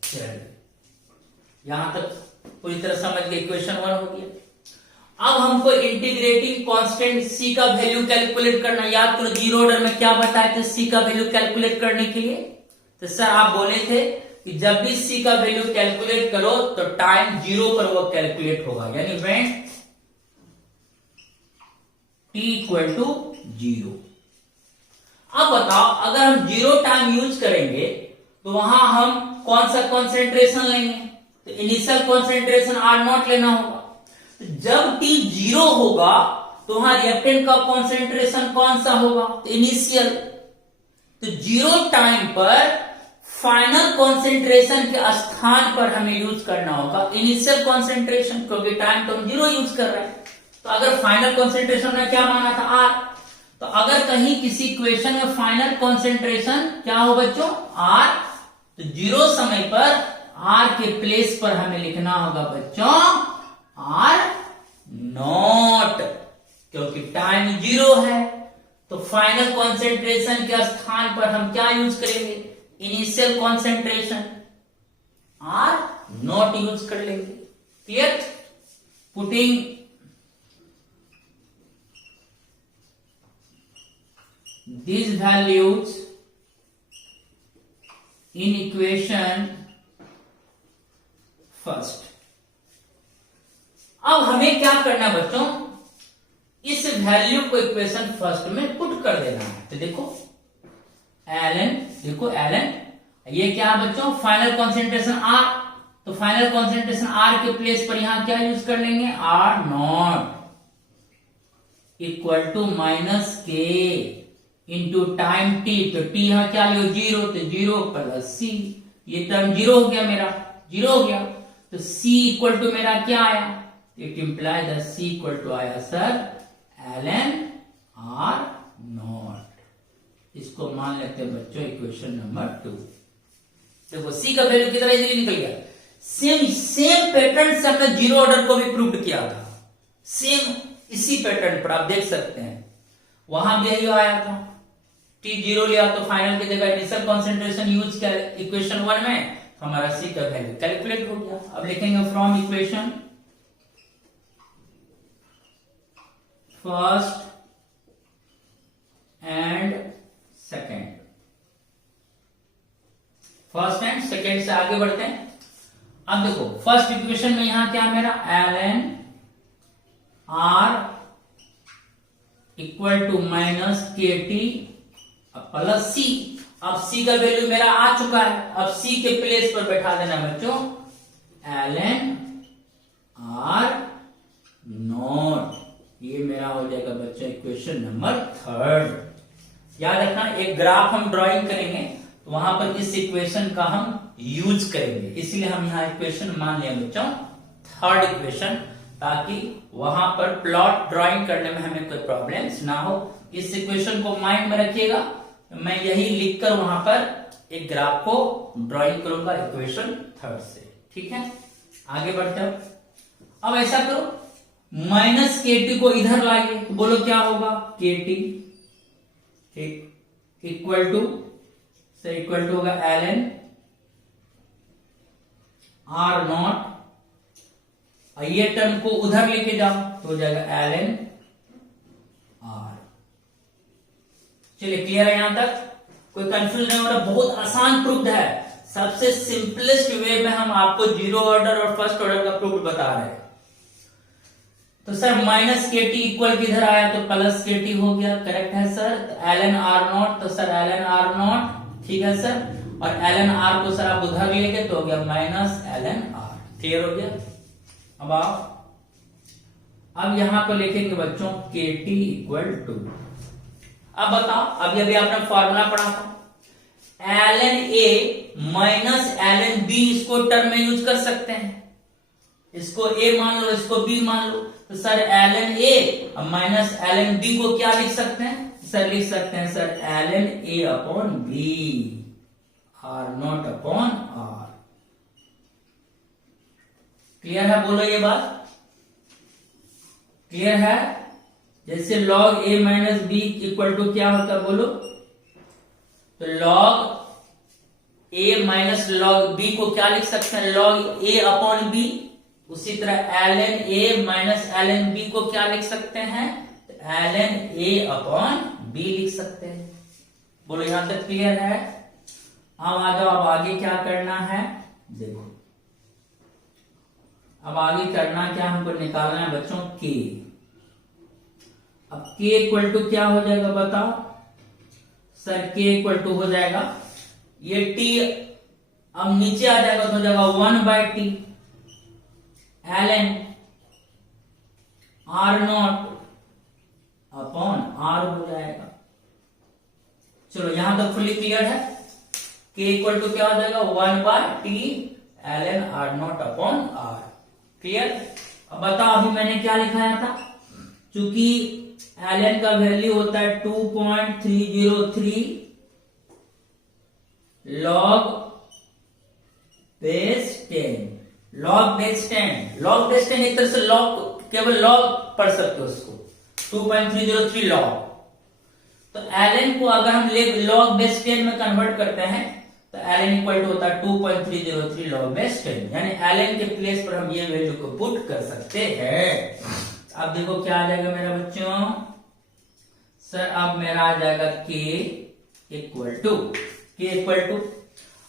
चलिए यहां तक पूरी तरह समझ गए, इक्वेशन 1 हो गया। अब हमको इंटीग्रेटिंग कांस्टेंट c का वैल्यू कैलकुलेट करना। याद करो जीरो ऑर्डर में क्या बताया था c का वैल्यू कैलकुलेट करने के लिए, तो सर आप बोले थे कि जब भी c का वैल्यू कैलकुलेट करो तो टाइम 0 पर वो कैलकुलेट होगा, यानी व्हेन t इक्वल टू 0। अब बताओ अगर हम 0 टाइम यूज करेंगे तो वहां हम कौन सा कॉन्सेंट्रेशन लेंगे, तो इनिशियल कॉन्सेंट्रेशन R0 लेना होगा। तो जब t 0 होगा तो वहां रिएक्टेंट का कॉन्सेंट्रेशन कौन सा होगा, तो इनिशियल। तो 0 टाइम पर फाइनल कॉन्सेंट्रेशन के स्थान पर हमें यूज करना होगा इनिशियल कॉन्सेंट्रेशन, क्योंकि टाइम तो हम 0 यूज कर रहे हैं। तो अगर फाइनल कॉन्सेंट्रेशन ने क्या माना था R, तो अगर कहीं किसी इक्वेशन में फाइनल कॉन्सेंट्रेशन क्या हो बच्चों R, तो 0 समय पर R के प्लेस पर हमें लिखना होगा बच्चों R0, क्योंकि टाइम 0 है। तो फाइनल कॉन्सेंट्रेशन के स्थान पर हम क्या यूज करेंगे, इनिशियल कॉन्सेंट्रेशन R0 यूज कर लेंगे। Clear, putting these values in equation first. अब हमें क्या करना है बच्चों, इस वैल्यू को इक्वेशन फर्स्ट में पुट कर देना है। तो देखो ln, देखो ln ये क्या है बच्चों, फाइनल कॉन्सेंट्रेशन R। तो फाइनल कॉन्सेंट्रेशन R के प्लेस पर यहां क्या यूज कर लेंगे, R not equal to minus K into time T. तो टी यहां क्या लियो, 0, तो 0 प्लस सी, ये टर्म 0 हो गया, मेरा 0 हो गया। तो C इक्वल टू मेरा क्या आया, it imply the C equal to आया सर ln R नॉट। इसको मान लेते हैं बच्चों इक्वेशन नंबर 2। देखो C का वैल्यू कितना इजीली निकल गया। सेम पैटर्न से हमने जीरो ऑर्डर को भी प्रूव किया था, सेम इसी पैटर्न पर आप देख सकते हैं, वहां भी यही आया था। T0 लिया तो फाइनल की जगह इनिशियल कॉन्सेंट्रेशन यूज किया इक्वेशन 1 में, तो हमारा C का वैल्यू कैलकुलेट हो गया। अब लिखेंगे from equation first and second, first and second से आगे बढ़ते हैं। अब देखो फर्स्ट इक्वेशन में यहां क्या मेरा ln R equal to minus K T plus C. अब C का वैल्यू मेरा आ चुका है, अब C के प्लेस पर बैठा देना बच्चों ln R नॉट। ये मेरा हो जाएगा बच्चों इक्वेशन नंबर 3। याद रखना एक ग्राफ हम ड्राइंग करेंगे तो वहां पर इस इक्वेशन का हम यूज करेंगे, इसलिए हम यहाँ इक्वेशन मान लिया बच्चों 3rd इक्वेशन, ताकि वहां पर प्लॉट ड्राइंग करने में हमें कोई प्रॉब्लम्स ना हो। इस इक्वेशन को माइंड में रखिएगा, मैं यही लिखकर वहां पर एक ग्राफ को ड्राइंग करूंगा इक्वेशन 3rd से। ठीक है, आगे बढ़ते हैं। अब ऐसा करो माइनस के टी को इधर लाइए, तो बोलो क्या होगा, के टी इक्वल टू से इक्वल टू होगा ln R नॉट। ये टर्म को उधर लेके जाओ तो हो जाएगा ln R। चलिए क्लियर है यहां तक, कोई कंफ्यूजन नहीं हो रहा, बहुत आसान प्रूफ है। सबसे सिंपलेस्ट वे में हम आपको जीरो ऑर्डर और फर्स्ट ऑर्डर का प्रूफ बता रहे हैं। तो sir minus K T equal किधर आया, तो प्लस के टी हो गया, करेक्ट है सर। ln R नॉट, तो सर ln R नॉट, ठीक है सर। और ln R को सर आप उधर लेंगे तो हो गया माइनस ln R। क्लियर हो गया। अब अब यहां पर लिखेंगे बच्चों के टी इक्वल टू, अब बताओ, अभी आपने फॉर्मूला पढ़ा था ln A minus ln B, इसको टर्म में यूज कर सकते हैं। इसको A मान लो, इसको B मान लो, तो sir ln A minus ln B को क्या लिख सकते हैं, सर लिख सकते हैं sir ln A upon B R not upon R। Clear है, बोलो ये बात क्लियर है। जैसे log A minus B equal to क्या होता है बोलो, तो log A minus log B को क्या लिख सकते हैं, log A अपॉन B। उसी तरह ln A minus ln B को क्या लिख सकते हैं, ln A अपॉन B लिख सकते हैं। बोलो यहां तक क्लियर है। अब आ जाओ, अब आगे क्या करना है, देखो अब आगे करना क्या, हमको निकालना है बच्चों k। अब k इक्वल टू क्या हो जाएगा बताओ, सर k इक्वल टू हो जाएगा, ये t अब नीचे आ जाएगा तो हो जाएगा 1/t ln R not upon R हो जाएगा। चलो यहां तक फुली क्लियर है। k इक्वल टू क्या हो जाएगा, 1/t ln R not upon R। Clear. अब बताओ अभी मैंने क्या लिखाया था, चूंकि ln का वैल्यू होता है 2.303 log base 10, log base 10, log base 10 एक तरह से log, केवल log पढ़ सकते हो उसको, 2.303 log। तो ln को अगर हम log बेस 10 में कन्वर्ट करते हैं तो ln इक्वल टू होता है 2.303 log बेस 10, यानी ln के प्लेस पर हम ये वैल्यू को पुट कर सकते हैं। अब देखो क्या आ जाएगा मेरा बच्चों, सर अब मेरा आ जाएगा k इक्वल टू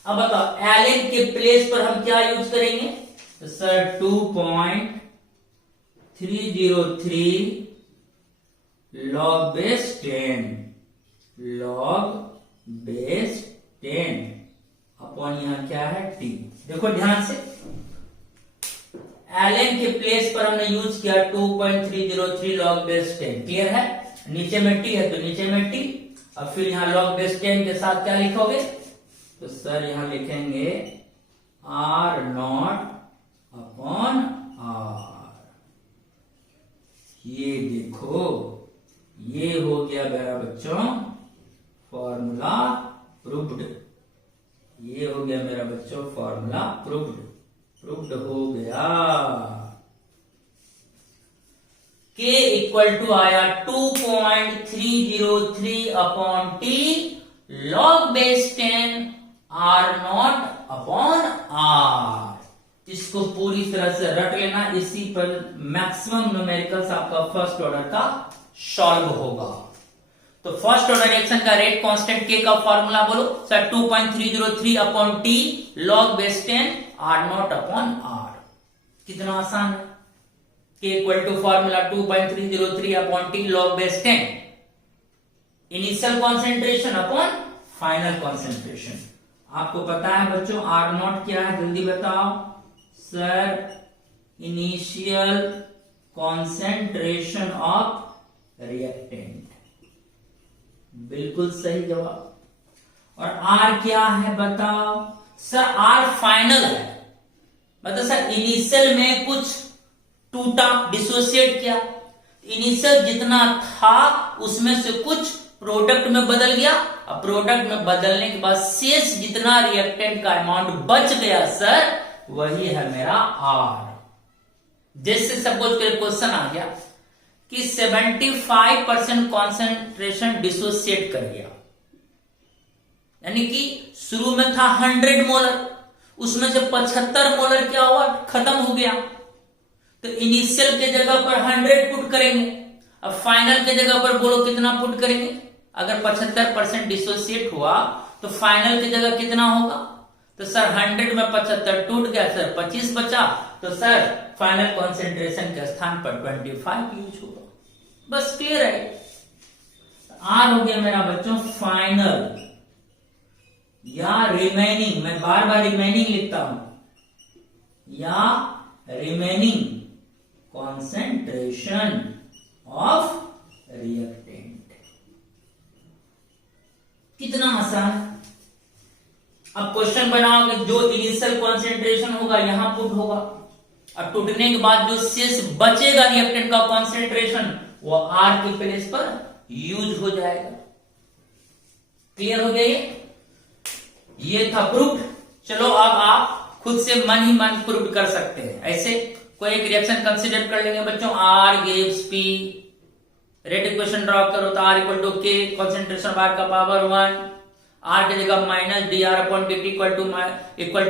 अब बताओ ln के प्लेस पर हम क्या यूज करेंगे? तो सर 2.303 log बेस 10 अपॉन यहां क्या है t। देखो ध्यान से, ln के प्लेस पर हमने यूज किया 2.303 log बेस 10। क्लियर है? नीचे में t है तो नीचे में t, अब फिर यहां log बेस 10 के साथ क्या लिखोगे? तो सर यहां लिखेंगे r0 अपॉन r। ये देखो, ये हो गया मेरा बच्चों फॉर्मूला प्रूव्ड। ये हो गया मेरा बच्चों फॉर्मूला प्रूव्ड हो गया। k इक्वल टू आया 2.303 upon t log base 10 r0 upon r। इसको पूरी तरह से रट लेना, इसी पर मैक्सिमम न्यूमेरिकल्स आपका फर्स्ट ऑर्डर का सॉल्व होगा। तो फर्स्ट ऑर्डर रिएक्शन का रेट कांस्टेंट k का फॉर्मूला बोलो sir. 2.303 upon t log base 10 r0 upon r। कितना आसान है। k equal to formula 2.303 upon t log base 10 initial concentration upon final concentration. आपको पता है बच्चों r0 क्या है? जल्दी बताओ sir. Initial concentration of reactant. बिल्कुल सही जवाब। और R क्या है बताओ सर? R फाइनल है। मतलब सर इनिशियल में कुछ टूटा, डिसोसिएट किया, इनिशियल जितना था उसमें से कुछ प्रोडक्ट में बदल गया। अब प्रोडक्ट में बदलने के बाद शेष जितना रिएक्टेंट का अमाउंट बच गया सर, वही है मेरा R। जैसे सपोज के क्वेश्चन आ गया कि 75% कॉन्सेंट्रेशन डिसोसिएट कर गया, यानी कि शुरू में था 100 मोलर, उसमें से 75 मोलर क्या हुआ? खत्म हो गया। तो इनिशियल के जगह पर 100 पुट करेंगे, अब फाइनल के जगह पर बोलो कितना पुट करेंगे? अगर 75% डिसोसिएट हुआ तो फाइनल की जगह कितना होगा? तो सर 100 में 75 टूट गया सर, 25 बचा, तो सर फाइनल कॉन्सेंट्रेशन के स्थान पर 25 यूज होगा। बस क्लियर है। आर हो गया मेरा बच्चों फाइनल या रिमेनिंग, मैं बार बार रिमेनिंग लिखता हूं, या रिमेनिंग कॉन्सेंट्रेशन ऑफ रिएक्टेंट। कितना आसान। अब क्वेश्चन बनाओ कि जो इनिशियल कॉन्सेंट्रेशन होगा यहां पुट होगा, और टूटने के बाद जो शेष बचेगा रिएक्टेंट का कॉन्सेंट्रेशन वो आर के प्लेस पर यूज हो जाएगा। क्लियर हो गया ये था प्रूफ। चलो अब आप खुद से मन ही मन प्रूफ कर सकते हैं। ऐसे कोई एक रिएक्शन कंसीडर कर लेंगे बच्चों, R gives P, rate equation draw करो तो R equal to K concentration of R का पावर 1, आर की जगह minus D R upon D T equal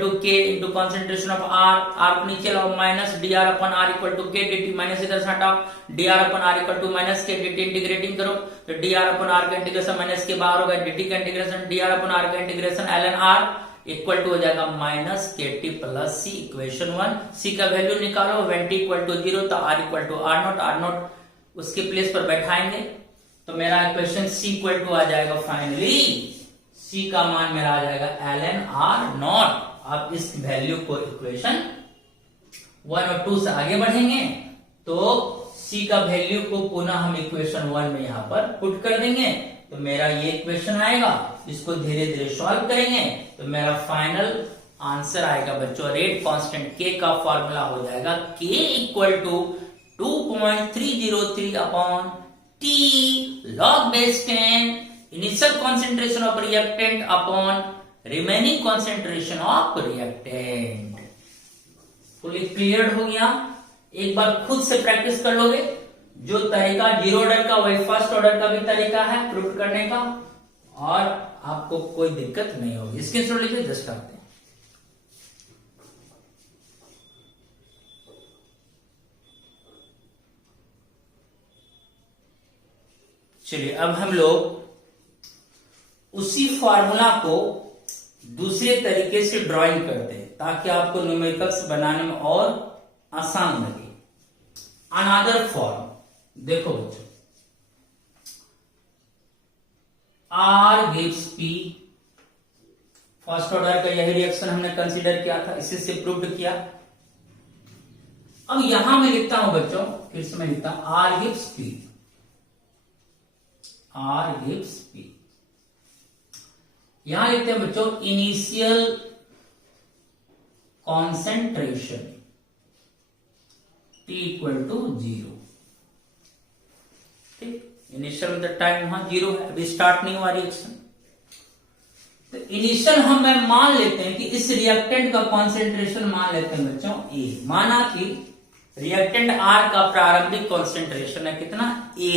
to K into concentration of R, R को नीचे लाओ minus D R upon R equal to K D T, minus इधर से हटाओ, D R upon R equal to minus K D T, integrating करो तो D R upon R का integration minus K बाहर होगा, डी टी का integration D R upon R का integration L N R equal to हो जाएगा minus K T plus C. Equation 1 C का वैल्यू निकालो, वेन टी इक्वल टू 0 तो R equal to R naught उसके प्लेस पर बैठाएंगे तो मेरा इक्वेशन सी इक्वल टू आ जाएगा फाइनली, सी का मान मेरा आ जाएगा एल एन आर नॉट। आप इस वैल्यू को इक्वेशन 1 और 2 से आगे बढ़ेंगे तो सी का वैल्यू को पुनः हम इक्वेशन 1 में यहां पर पुट कर देंगे तो मेरा ये इक्वेशन आएगा। इसको धीरे धीरे सॉल्व करेंगे तो मेरा फाइनल आंसर आएगा बच्चों, रेट कांस्टेंट के का फॉर्मूला हो जाएगा k equal to 2.303 upon t log base 10 initial concentration of reactant upon remaining concentration of reactant. Fully clear हो गया। एक बार खुद से प्रैक्टिस कर लोगे, जो तरीका जीरो ऑर्डर का वही फर्स्ट ऑर्डर का भी तरीका है प्रूफ करने का, और आपको कोई दिक्कत नहीं होगी। स्क्रीनशॉट लीजिए, जस्ट करते हैं। चलिए अब हम लोग उसी फॉर्मूला को दूसरे तरीके से ड्राइंग करते हैं ताकि आपको न्यूमेरिकल्स बनाने में और आसान लगे। अनदर फॉर्म देखो बच्चों, R gives P, first order का यही रिएक्शन हमने कंसीडर किया था, इसी से प्रूव्ड किया। अब यहां मैं लिखता हूं बच्चों, फिर से मैं लिखता हूं R gives P, R gives P. यहां लिखते हैं बच्चों initial concentration T equal to 0। ठीक, इनिशियल मतलब टाइम वहां 0 है, अभी स्टार्ट नहीं हुआ रिएक्शन। तो इनिशियल हम मान लेते हैं कि इस रिएक्टेंट का कॉन्सेंट्रेशन मान लेते हैं बच्चों A। माना कि रिएक्टेंट R का प्रारंभिक कॉन्सेंट्रेशन है कितना A,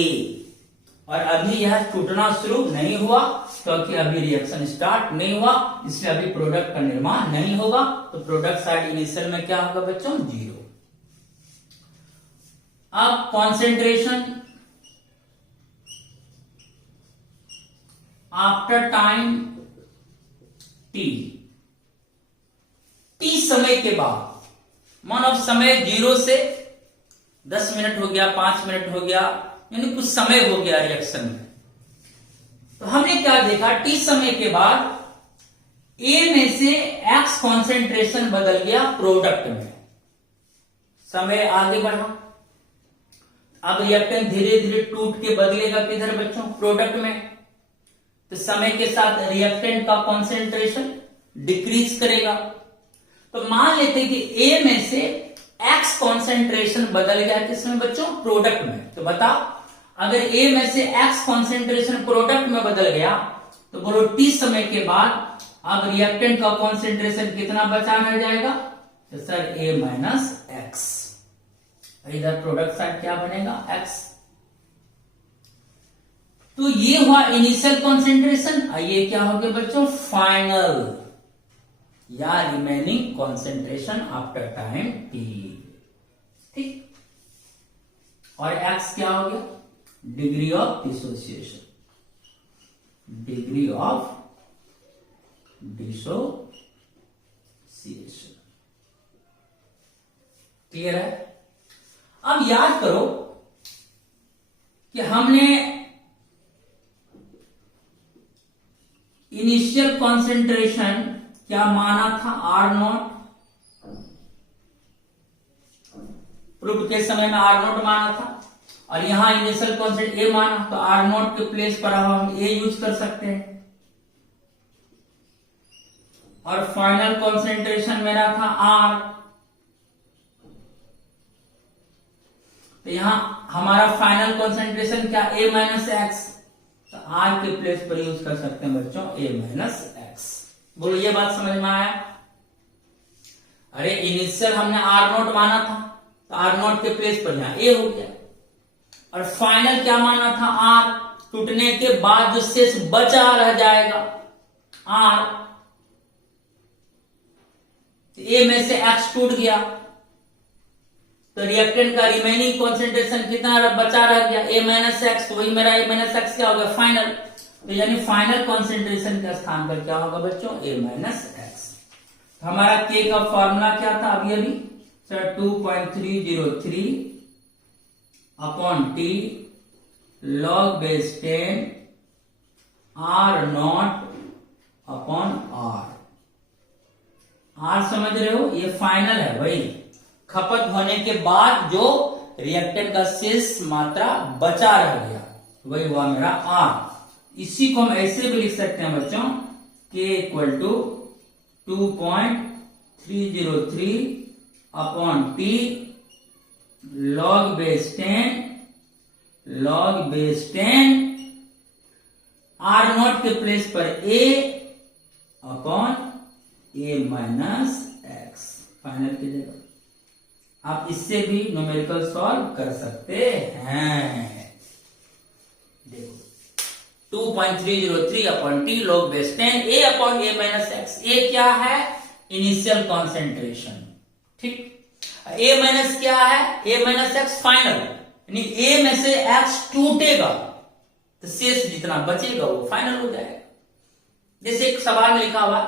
और अभी यह टूटना शुरू नहीं हुआ क्योंकि अभी रिएक्शन स्टार्ट नहीं हुआ, इसलिए अभी प्रोडक्ट का निर्माण नहीं होगा। तो प्रोडक्ट साइड इनिशियल में क्या होगा बच्चों 0। अब concentration after time T, T समय के बाद, मानो समय 0 से 10 मिनट हो गया, 5 मिनट हो गया, यानी कुछ समय हो गया रिएक्शन में। तो हमने क्या देखा, T समय के बाद A में से X कॉन्सेंट्रेशन बदल गया प्रोडक्ट में, समय आगे बढ़ा। अब रिएक्टेंट धीरे धीरे टूट के बदलेगा किधर बच्चों प्रोडक्ट में। तो समय के साथ रिएक्टेंट का कॉन्सेंट्रेशन डिक्रीज करेगा। तो मान लेते हैं कि A में से X कॉन्सेंट्रेशन बदल गया किसमें बच्चों प्रोडक्ट में। तो बताओ अगर A में से X कॉन्सेंट्रेशन प्रोडक्ट में बदल गया तो बोलो T समय के बाद अब रिएक्टेंट का कॉन्सेंट्रेशन कितना बचा रह जाएगा, तो सर A माइनस एक्स। इधर प्रोडक्ट साइड क्या बनेगा X। तो ये हुआ इनिशियल कॉन्सेंट्रेशन, और ये क्या हो गया बच्चों फाइनल या remaining concentration after time T। ठीक, और X क्या हो गया degree of dissociation, degree of dissociation. Clear है। अब याद करो कि हमने इनिशियल कॉन्सेंट्रेशन क्या माना था R0, प्रूफ के समय में R0 माना था, और यहां इनिशियल कॉन्सेंट्रेशन A माना, तो R0 के प्लेस पर हम A यूज कर सकते हैं। और फाइनल कॉन्सेंट्रेशन मेरा था R, तो यहां हमारा फाइनल कॉन्सेंट्रेशन क्या A माइनस एक्स, तो R के प्लेस पर यूज कर सकते हैं बच्चों A माइनस एक्स। बोलो ये बात समझ में आया। अरे इनिशियल हमने R0 माना था, तो R0 के प्लेस पर यहां A हो गया, और फाइनल क्या माना था R, टूटने के बाद जो शेष बचा रह जाएगा R, तो A में से X टूट गया तो रिएक्टेंट का रिमेनिंग कॉन्सेंट्रेशन कितना बचा रह गया A माइनस एक्स, तो वही मेरा A माइनस एक्स क्या होगा फाइनल। तो यानी फाइनल कॉन्सेंट्रेशन के स्थान पर क्या होगा बच्चों A माइनस एक्स। हमारा K का फॉर्मूला क्या था अभी sir 2.303 upon T log base 10 R0 upon R समझ रहे हो, ये फाइनल है भाई, खपत होने के बाद जो रिएक्टेंट का शेष मात्रा बचा रह गया वही हुआ मेरा R। इसी को हम ऐसे भी लिख सकते हैं बच्चों K equal to 2.303 upon T log base 10 R0 के प्लेस पर A upon A minus X final की जगह। आप इससे भी न्यूमेरिकल सॉल्व कर सकते हैं। देखो 2.303 upon T log base 10 A upon A minus x. A क्या है इनिशियल कॉन्सेंट्रेशन, ठीक, A माइनस क्या है A माइनस एक्स फाइनल, यानी A में से X टूटेगा तो शेष जितना बचेगा वो फाइनल हो जाएगा। जैसे एक सवाल में लिखा हुआ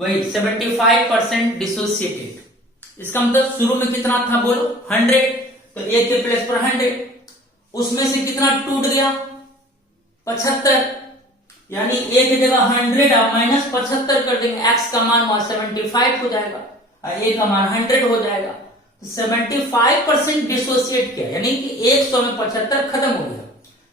वही 75% डिसोसिएटेड। इसका मतलब शुरू में कितना था बोलो 100, तो ए के प्लेस पर 100, उसमें से कितना टूट गया 75, यानी ए की जगह 100 आप माइनस 75 कर देंगे, एक्स का मान वहां 75 हो जाएगा और ए का मान 100 हो जाएगा। तो 75% डिसोसिएट किया, यानी कि 100 में 75 खत्म हो गया,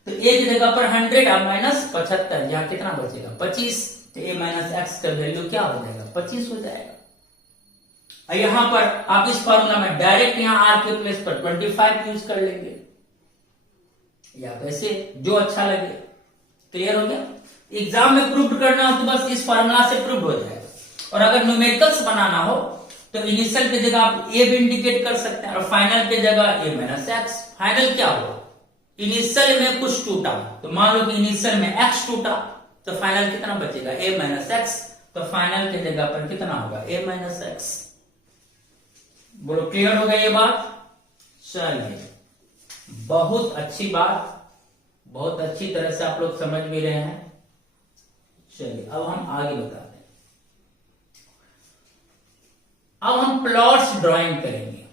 तो ए की जगह पर 100 आप माइनस 75, यहां कितना बचेगा 25, तो ए माइनस एक्स का वैल्यू क्या हो जाएगा 25 हो जाएगा। और यहां पर आप इस फॉर्मूला में डायरेक्ट यहां आर के प्लेस पर 25 यूज कर लेंगे, या वैसे जो अच्छा लगे। क्लियर हो गया? एग्जाम में प्रूव करना हो तो बस इस फॉर्मूला से प्रूव हो जाएगा। और अगर न्यूमेरिकल्स बनाना हो तो इनिशियल की जगह आप ए भी इंडिकेट कर सकते हैं और फाइनल की जगह ए माइनस एक्स। फाइनल क्या हुआ, इनिशियल में कुछ टूटा, तो मान लो कि इनिशियल में एक्स टूटा, तो फाइनल कितना बचेगा ए माइनस एक्स, तो फाइनल की जगह पर कितना होगा ए माइनस एक्स। बोलो क्लियर हो गया ये बात? चलिए, बहुत अच्छी बात, बहुत अच्छी तरह से आप लोग समझ भी रहे हैं। चलिए अब हम आगे बताते हैं। अब हम प्लॉट्स ड्राइंग करेंगे।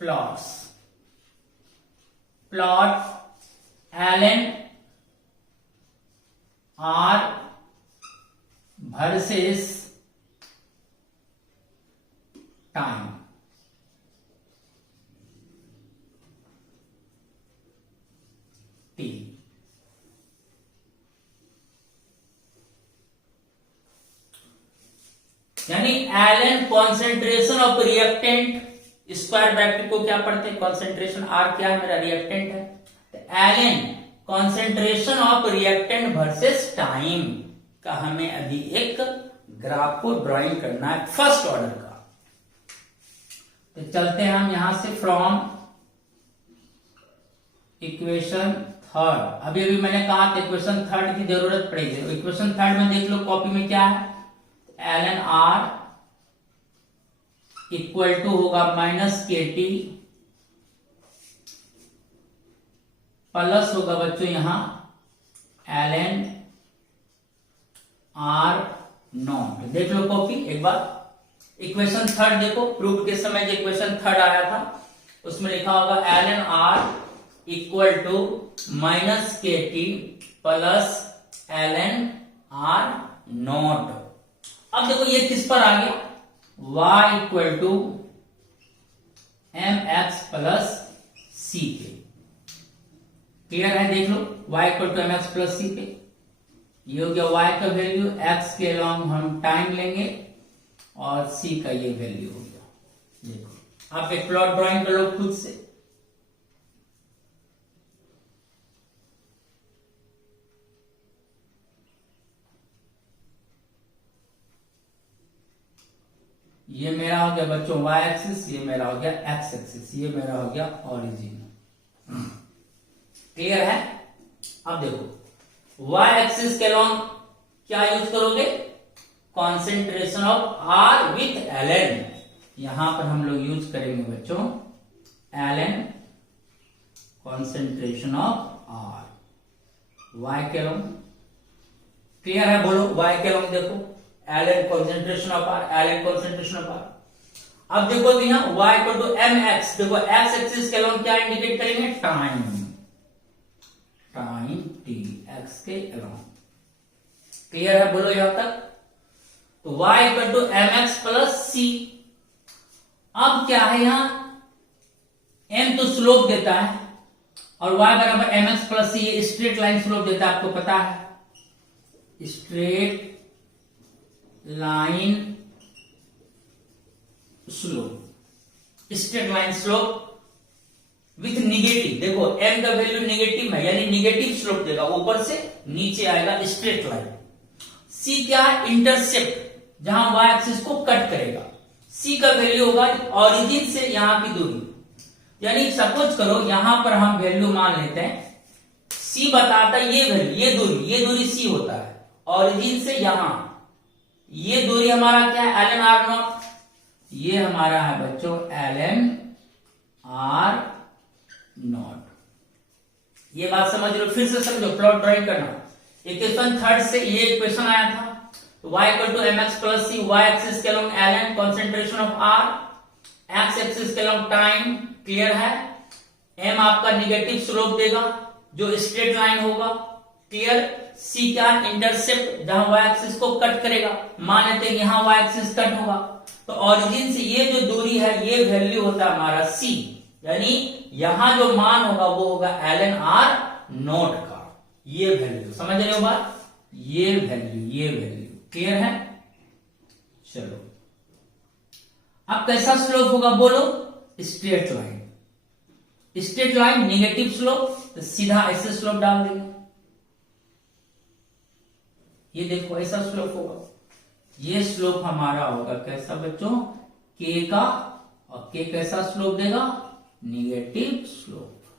Plots, plot L N R versus time. T, यानी L N concentration of reactant, square bracket को क्या पढ़ते हैं कॉन्सेंट्रेशन, आर क्या है मेरा रिएक्टेंट है, तो ln concentration of reactant versus time का हमें अभी एक ग्राफ को ड्राइंग करना है फर्स्ट ऑर्डर का। तो चलते हैं हम यहां से फ्रॉम इक्वेशन थर्ड। अभी अभी मैंने कहा था इक्वेशन थर्ड की जरूरत पड़ेगी। इक्वेशन थर्ड में देख लो कॉपी में क्या है, एलन आर इक्वल टू होगा माइनस के टी प्लस होगा बच्चों यहां एलन आर नॉट। देख लो कॉपी एक बार, इक्वेशन थर्ड देखो, प्रूफ के समय जो इक्वेशन थर्ड आया था उसमें लिखा होगा L N R equal to minus K T plus L N R naught. अब देखो ये किस पर आ गया, y equal to M X plus C पे। क्लियर है? देख लो y equal to M X plus C पे, ये हो गया y का वैल्यू, x के अलॉन्ग हम टाइम लेंगे और c का ये वैल्यू हो गया। देखो आप एक प्लॉट ड्राइंग कर लो खुद से। ये मेरा हो गया बच्चों y एक्सिस, ये मेरा हो गया x एक्सिस, ये मेरा हो गया ओरिजिन। क्लियर है? अब देखो y एक्सिस के लॉन्ग क्या यूज करोगे, concentration of r with ln. यहां पर हम लोग यूज करेंगे बच्चों ln concentration of r, y के लॉन्ग। क्लियर है? बोलो y के लॉन्ग देखो ln concentration of R, ln concentration of R. अब देखो तो यहां y equal to M X, देखो x एक्सिस के अलॉन्ग क्या इंडिकेट करेंगे, टाइम, टाइम t x के अलॉन्ग। क्लियर है? बोलो यहां तक। तो y equal to M X plus C. अब क्या है यहां m तो स्लोप देता है और y बराबर एम एक्स प्लस सी, ये स्ट्रेट लाइन स्लोप देता है, आपको पता है straight line slope, straight line slope with negative. देखो m का वैल्यू निगेटिव है, यानी निगेटिव स्लोप देगा, ऊपर से नीचे आएगा स्ट्रेट लाइन। c क्या है, इंटरसेप्ट, जहां y एक्सिस को कट करेगा। c का वैल्यू होगा ओरिजिन से यहां की दूरी, यानी सपोज करो यहां पर हम वैल्यू मान लेते हैं, c बताता है ये वैल्यू, ये दूरी c होता है, ओरिजिन से यहां ये दूरी हमारा क्या है एलन आर नॉट, ये हमारा है बच्चों एलन आर नॉट। ये बात समझ लो, फिर से समझो, प्लॉट ड्राइंग करना। इक्वेशन थर्ड से ये इक्वेशन आया था, तो y equal to mx plus C, y axis के along ln concentration of r, x axis के अलॉन्ग टाइम, क्लियर है। m आपका निगेटिव स्लोप देगा जो स्ट्रेट लाइन होगा, क्लियर। c क्या, इंटरसेप्ट जहां y एक्सिस को कट करेगा, मान लेते हैं यहां y एक्सिस कट होगा, तो ओरिजिन से ये जो दूरी है ये वैल्यू होता है हमारा c, यानी यहां जो मान होगा वो होगा ln r नोट का, ये वैल्यू, समझ रहे हो बात, ये वैल्यू क्लियर है। चलो अब कैसा स्लोप होगा बोलो, straight line, straight line negative slope, तो सीधा ऐसे स्लोप डाल देंगे, ये देखो ऐसा स्लोप होगा, ये स्लोप हमारा होगा कैसा बच्चों, k का, और k कैसा स्लोप देगा, निगेटिव स्लोप,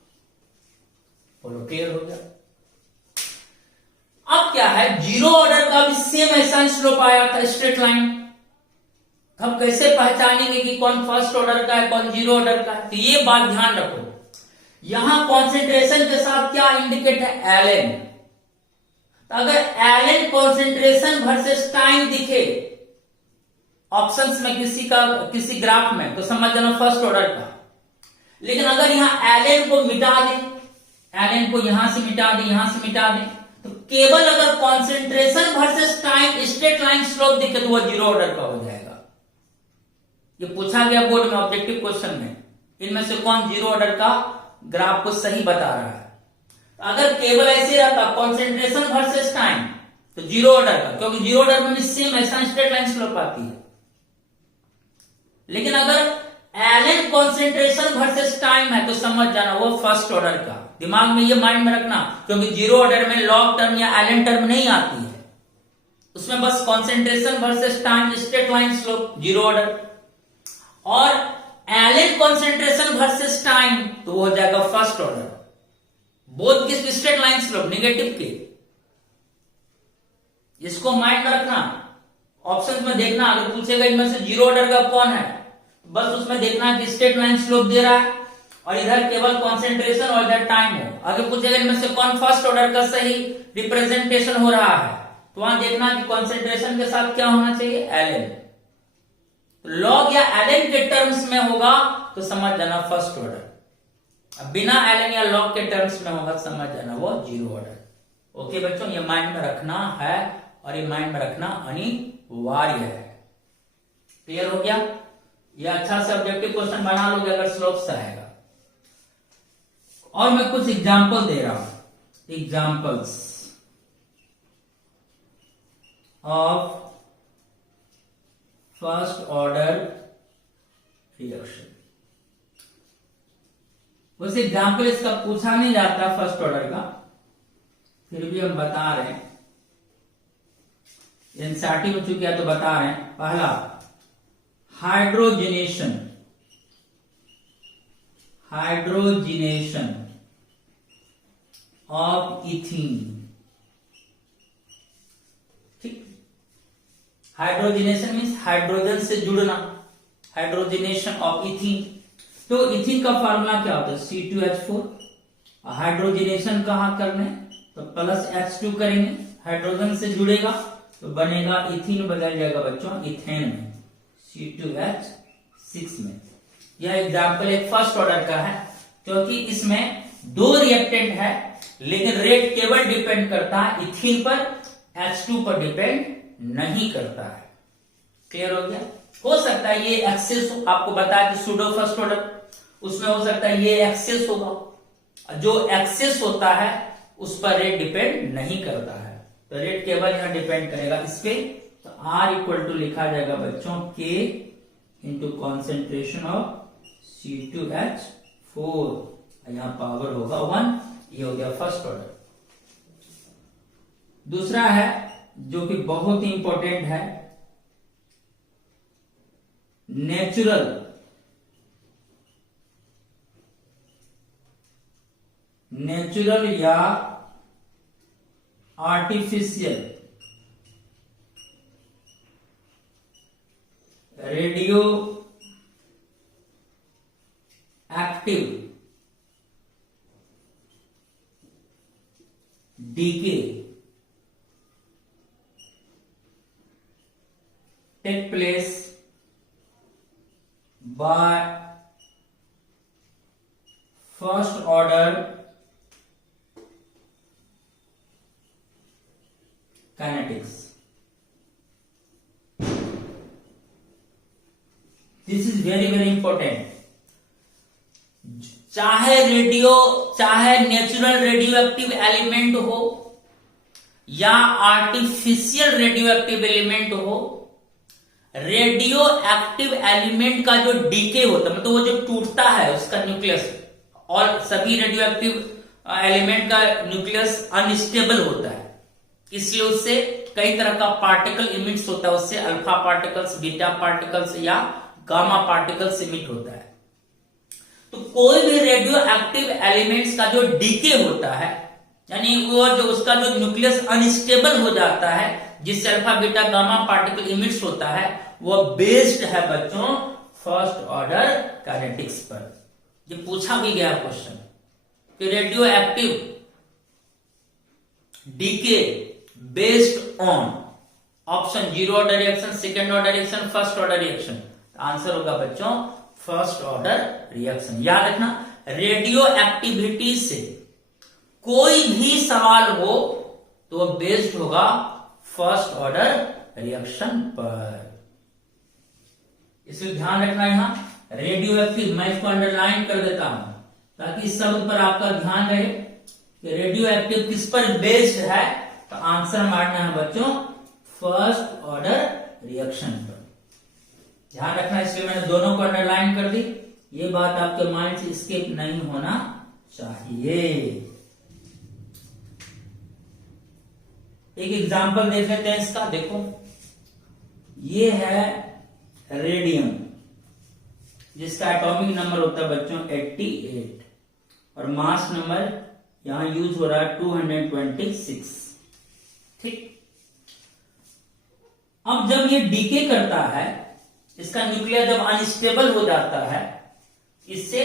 बोलो क्लियर हो गया। अब क्या है, जीरो ऑर्डर का भी सेम ऐसा स्लोप आया था स्ट्रेट लाइन, हम कैसे पहचानेंगे कि कौन फर्स्ट ऑर्डर का है कौन जीरो ऑर्डर का है, तो ये बात ध्यान रखो, यहां कॉन्सेंट्रेशन के साथ क्या इंडिकेट है, ln, तो अगर ln कॉन्सेंट्रेशन वर्सेस टाइम दिखे ऑप्शंस में किसी ग्राफ में, तो समझ जाना फर्स्ट ऑर्डर का। लेकिन अगर यहां ln को मिटा दें, ln को यहां से मिटा दें, यहां से मिटा दें, तो केवल अगर concentration versus time straight line slope दिखे तो वो जीरो ऑर्डर का हो जाएगा। ये पूछा गया बोर्ड में ऑब्जेक्टिव क्वेश्चन में, इनमें से कौन जीरो ऑर्डर का ग्राफ को सही बता रहा है। अगर केवल ऐसे रहता कॉन्सेंट्रेशन वर्सेस टाइम तो जीरो ऑर्डर का, क्योंकि जीरो ऑर्डर में भी सेम ऐसा स्ट्रेट लाइन स्लोप आती है। लेकिन अगर ln कॉन्सेंट्रेशन वर्सेस टाइम है तो समझ जाना वो फर्स्ट ऑर्डर का, दिमाग में ये माइंड में रखना, क्योंकि जीरो ऑर्डर में लॉग टर्म या ln टर्म नहीं आती है, उसमें बस concentration versus time straight line slope zero order, और ln कॉन्सेंट्रेशन वर्सेस टाइम तो वो हो जाएगा फर्स्ट ऑर्डर, बोथ किस स्ट्रेट लाइन स्लोप निगेटिव के। इसको माइंड में रखना, ऑप्शन में देखना, अगर पूछेगा इनमें से जीरो ऑर्डर का कौन है, बस उसमें देखना कि स्ट्रेट लाइन स्लोप दे रहा है और इधर केवल कॉन्सेंट्रेशन और इधर टाइम हो। अगर पूछेगा इनमें से कौन फर्स्ट ऑर्डर का सही रिप्रेजेंटेशन हो रहा है, तो वहां देखना कि कॉन्सेंट्रेशन के साथ क्या होना चाहिए, ln, लॉग या ln के टर्म्स में होगा तो समझ जाना फर्स्ट ऑर्डर, अब बिना ln या लॉग के टर्म्स में होगा समझ जाना वो जीरो ऑर्डर। ओके बच्चों, ये माइंड में रखना है और ये माइंड में रखना अनिवार्य है। क्लियर हो गया, ये अच्छा से ऑब्जेक्टिव क्वेश्चन बना लोगे अगर स्लोप से आएगा। और मैं कुछ एग्जांपल दे रहा हूं, examples of first order reaction. उस एग्जाम्पल इसका पूछा नहीं जाता फर्स्ट ऑर्डर का, फिर भी हम बता रहे हैं, एनसीईआरटी में चुकी है तो बता रहे हैं। पहला, हाइड्रोजिनेशन, हाइड्रोजिनेशन ऑफ इथीन, ठीक, हाइड्रोजिनेशन मीन्स हाइड्रोजन से जुड़ना, हाइड्रोजिनेशन ऑफ इथीन। तो इथीन का फार्मूला क्या होता है, C2H4, हाइड्रोजिनेशन कहां करने, तो प्लस H2 करेंगे, हाइड्रोजन से जुड़ेगा तो बनेगा इथीन, बदल जाएगा बच्चों इथेन में, C2H6 में। यह एग्जाम्पल एक फर्स्ट ऑर्डर का है, क्योंकि इसमें दो रिएक्टेंट है लेकिन रेट केवल डिपेंड करता है इथीन पर, H2 पर डिपेंड नहीं करता है। क्लियर हो गया। हो सकता है ये एक्सेस हो, आपको बताया कि सूडो फर्स्ट ऑर्डर, उसमें हो सकता है ये एक्सेस होगा, जो एक्सेस होता है उस पर रेट डिपेंड नहीं करता है, तो रेट केवल यहां डिपेंड करेगा इस पे। तो R इक्वल टू लिखा जाएगा बच्चों K into concentration of C2H4, यहां पावर होगा 1, ये हो गया फर्स्ट ऑर्डर। दूसरा है जो कि बहुत ही इंपॉर्टेंट है, नेचुरल, नेचुरल या artificial radio active decay take place by first order kinetics. This is very very important. चाहे नेचुरल रेडियो एक्टिव एलिमेंट हो या आर्टिफिशियल रेडियो एक्टिव एलिमेंट हो, रेडियो एक्टिव एलिमेंट का जो डीके होता है, मतलब वो जो टूटता है उसका न्यूक्लियस, और सभी रेडियो एक्टिव एलिमेंट का न्यूक्लियस अनस्टेबल होता है, इसलिए उससे कई तरह का पार्टिकल इमिट्स होता है, उससे अल्फा पार्टिकल्स, बीटा पार्टिकल्स या गामा पार्टिकल्स इमिट होता है। तो कोई भी रेडियो एक्टिव एलिमेंट्स का जो डीके होता है, यानी वो जो उसका जो न्यूक्लियस अनस्टेबल हो जाता है, जिससे alpha beta gamma particle emits होता है, वो बेस्ड है बच्चों फर्स्ट ऑर्डर काइनेटिक्स पर। ये पूछा भी गया क्वेश्चन कि radio active decay based on option zero order reaction, second order reaction, first order reaction. Answer होगा बच्चों फर्स्ट ऑर्डर रिएक्शन। याद रखना, रेडियो एक्टिविटी से कोई भी सवाल हो तो वो बेस्ड होगा फर्स्ट ऑर्डर रिएक्शन पर, इसलिए ध्यान रखना। यहां रेडियो एक्टिव, मैं इसको अंडरलाइन कर देता हूं ताकि इस शब्द पर आपका ध्यान रहे कि रेडियो एक्टिव किस पर बेस्ड है। तो आंसर मारना है बच्चों फर्स्ट ऑर्डर रिएक्शन पर। ध्यान रखना, इसलिए मैंने दोनों को अंडरलाइन कर दी। ये बात आपके माइंड से स्किप नहीं होना चाहिए। एक एग्जांपल देख लेते हैं इसका। देखो, ये है रेडियम, जिसका एटॉमिक नंबर होता है बच्चों 88 और मास नंबर यहां यूज हो रहा है 226। ठीक, अब जब ये डीके करता है, इसका न्यूक्लियर जब अनस्टेबल हो जाता है, इससे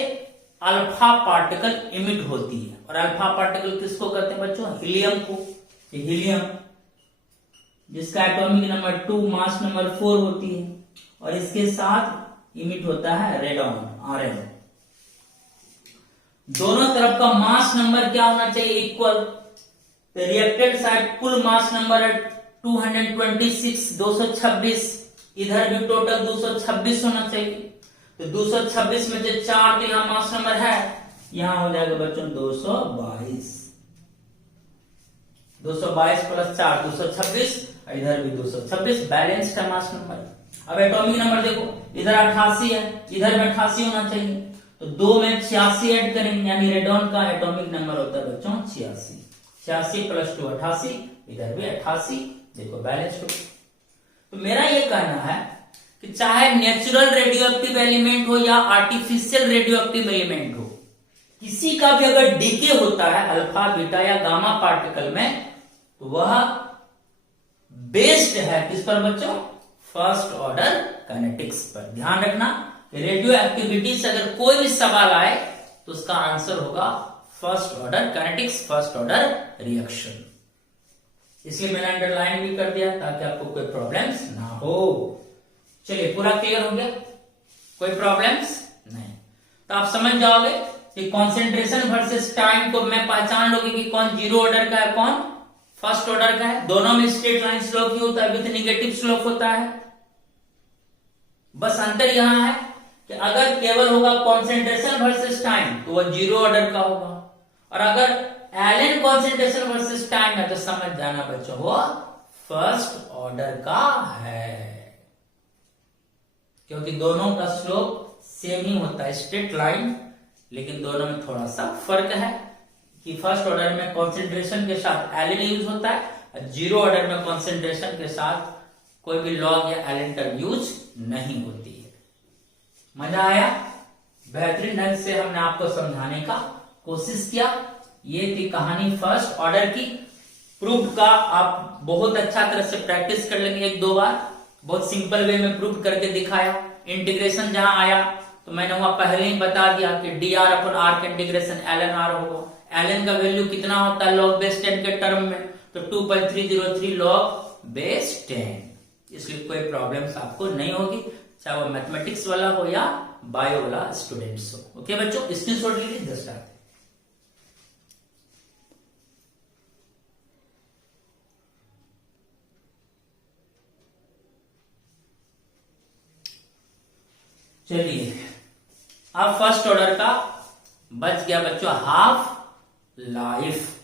अल्फा पार्टिकल इमिट होती है। और अल्फा पार्टिकल किसको कहते हैं बच्चों? हीलियम को। हीलियम जिसका एटॉमिक नंबर 2 मास नंबर 4 होती है, और इसके साथ इमिट होता है रेडॉन, आरएन। दोनों तरफ का मास नंबर क्या होना चाहिए? इक्वल। तो रिएक्टेड साइड कुल मास नंबर है 226, 226। इधर भी टोटल 226 होना चाहिए। तो 226 में से 4 तो यहां मास नंबर है, यहां हो जाएगा बच्चों 222। 222 प्लस 4 226, इधर भी 226, बैलेंस्ड है मास नंबर। अब एटॉमिक नंबर देखो, इधर 88 है, इधर में 88 होना चाहिए। तो 2 में 86 ऐड करेंगे, यानी रेडॉन का एटॉमिक नंबर होता है बच्चों 86। 86 प्लस 2 88, इधर भी 88। देखो बैलेंस्ड हो। तो मेरा ये कहना है कि चाहे नेचुरल रेडियो एक्टिव एलिमेंट हो या आर्टिफिशियल रेडियो एक्टिव एलिमेंट हो, किसी का भी अगर डीके होता है अल्फा बीटा या गामा पार्टिकल में, तो वह बेस्ड है किस पर बच्चों? फर्स्ट ऑर्डर काइनेटिक्स पर। ध्यान रखना, रेडियो एक्टिविटी से अगर कोई भी सवाल आए तो उसका आंसर होगा first order kinetics, first order reaction. इसलिए मैंने अंडरलाइन भी कर दिया ताकि आपको कोई प्रॉब्लम्स ना हो। चलिए, पूरा क्लियर हो गया? कोई प्रॉब्लम्स नहीं। तो आप समझ जाओगे कि कॉन्सेंट्रेशन वर्सेस टाइम को मैं पहचान लोगे कि कौन जीरो ऑर्डर का है, कौन फर्स्ट ऑर्डर का है। दोनों में स्ट्रेट लाइन स्लोप ही होता है, विथ निगेटिव स्लोप होता है। बस अंतर यहां है कि अगर केवल होगा कॉन्सेंट्रेशन वर्सेस टाइम तो वह जीरो ऑर्डर का होगा, और अगर एलन कॉन्सेंट्रेशन वर्सेस टाइम है तो समझ जाना बच्चों वो फर्स्ट ऑर्डर का है, क्योंकि दोनों का स्लोप सेम ही होता है, स्ट्रेट लाइन। लेकिन दोनों में थोड़ा सा फर्क है कि फर्स्ट ऑर्डर में कॉन्सेंट्रेशन के साथ एलन यूज होता है, और जीरो ऑर्डर में कॉन्सेंट्रेशन के साथ कोई भी लॉग या एलन टर्म यूज नहीं होती है। मजा आया? बेहतरीन ढंग से हमने आपको समझाने का कोशिश किया। ये थी कहानी फर्स्ट ऑर्डर की। प्रूफ का आप बहुत अच्छा तरह से प्रैक्टिस कर लेंगे 1-2 बार। बहुत सिंपल वे में प्रूफ करके दिखाया। इंटीग्रेशन जहां आया तो मैंने वहां पहले ही बता दिया कि dr अपॉन r का इंटीग्रेशन ln r होगा। ln का वैल्यू कितना होता है लॉग बेस 10 के टर्म में? तो 2.303 लॉग बेस 10। इसलिए कोई प्रॉब्लम्स आपको नहीं होगी, चाहे वो मैथमेटिक्स वाला हो या बायो वाला स्टूडेंट्स हो। ओके बच्चों, स्क्रीनशॉट लीजिए, जस्ट आते। चलिए, अब फर्स्ट ऑर्डर का बच गया बच्चों हाफ लाइफ।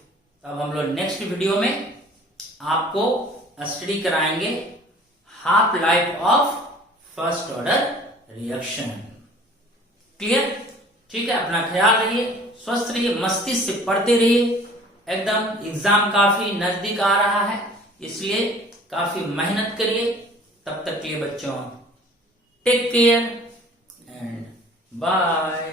अब हम लोग नेक्स्ट वीडियो में आपको स्टडी कराएंगे half life of first order reaction. Clear? ठीक है, अपना ख्याल रखिए, स्वस्थ रहिए, मस्ती से पढ़ते रहिए। एकदम एग्जाम काफी नजदीक आ रहा है, इसलिए काफी मेहनत करिए। तब तक के लिए बच्चों टेक केयर एंड बाय।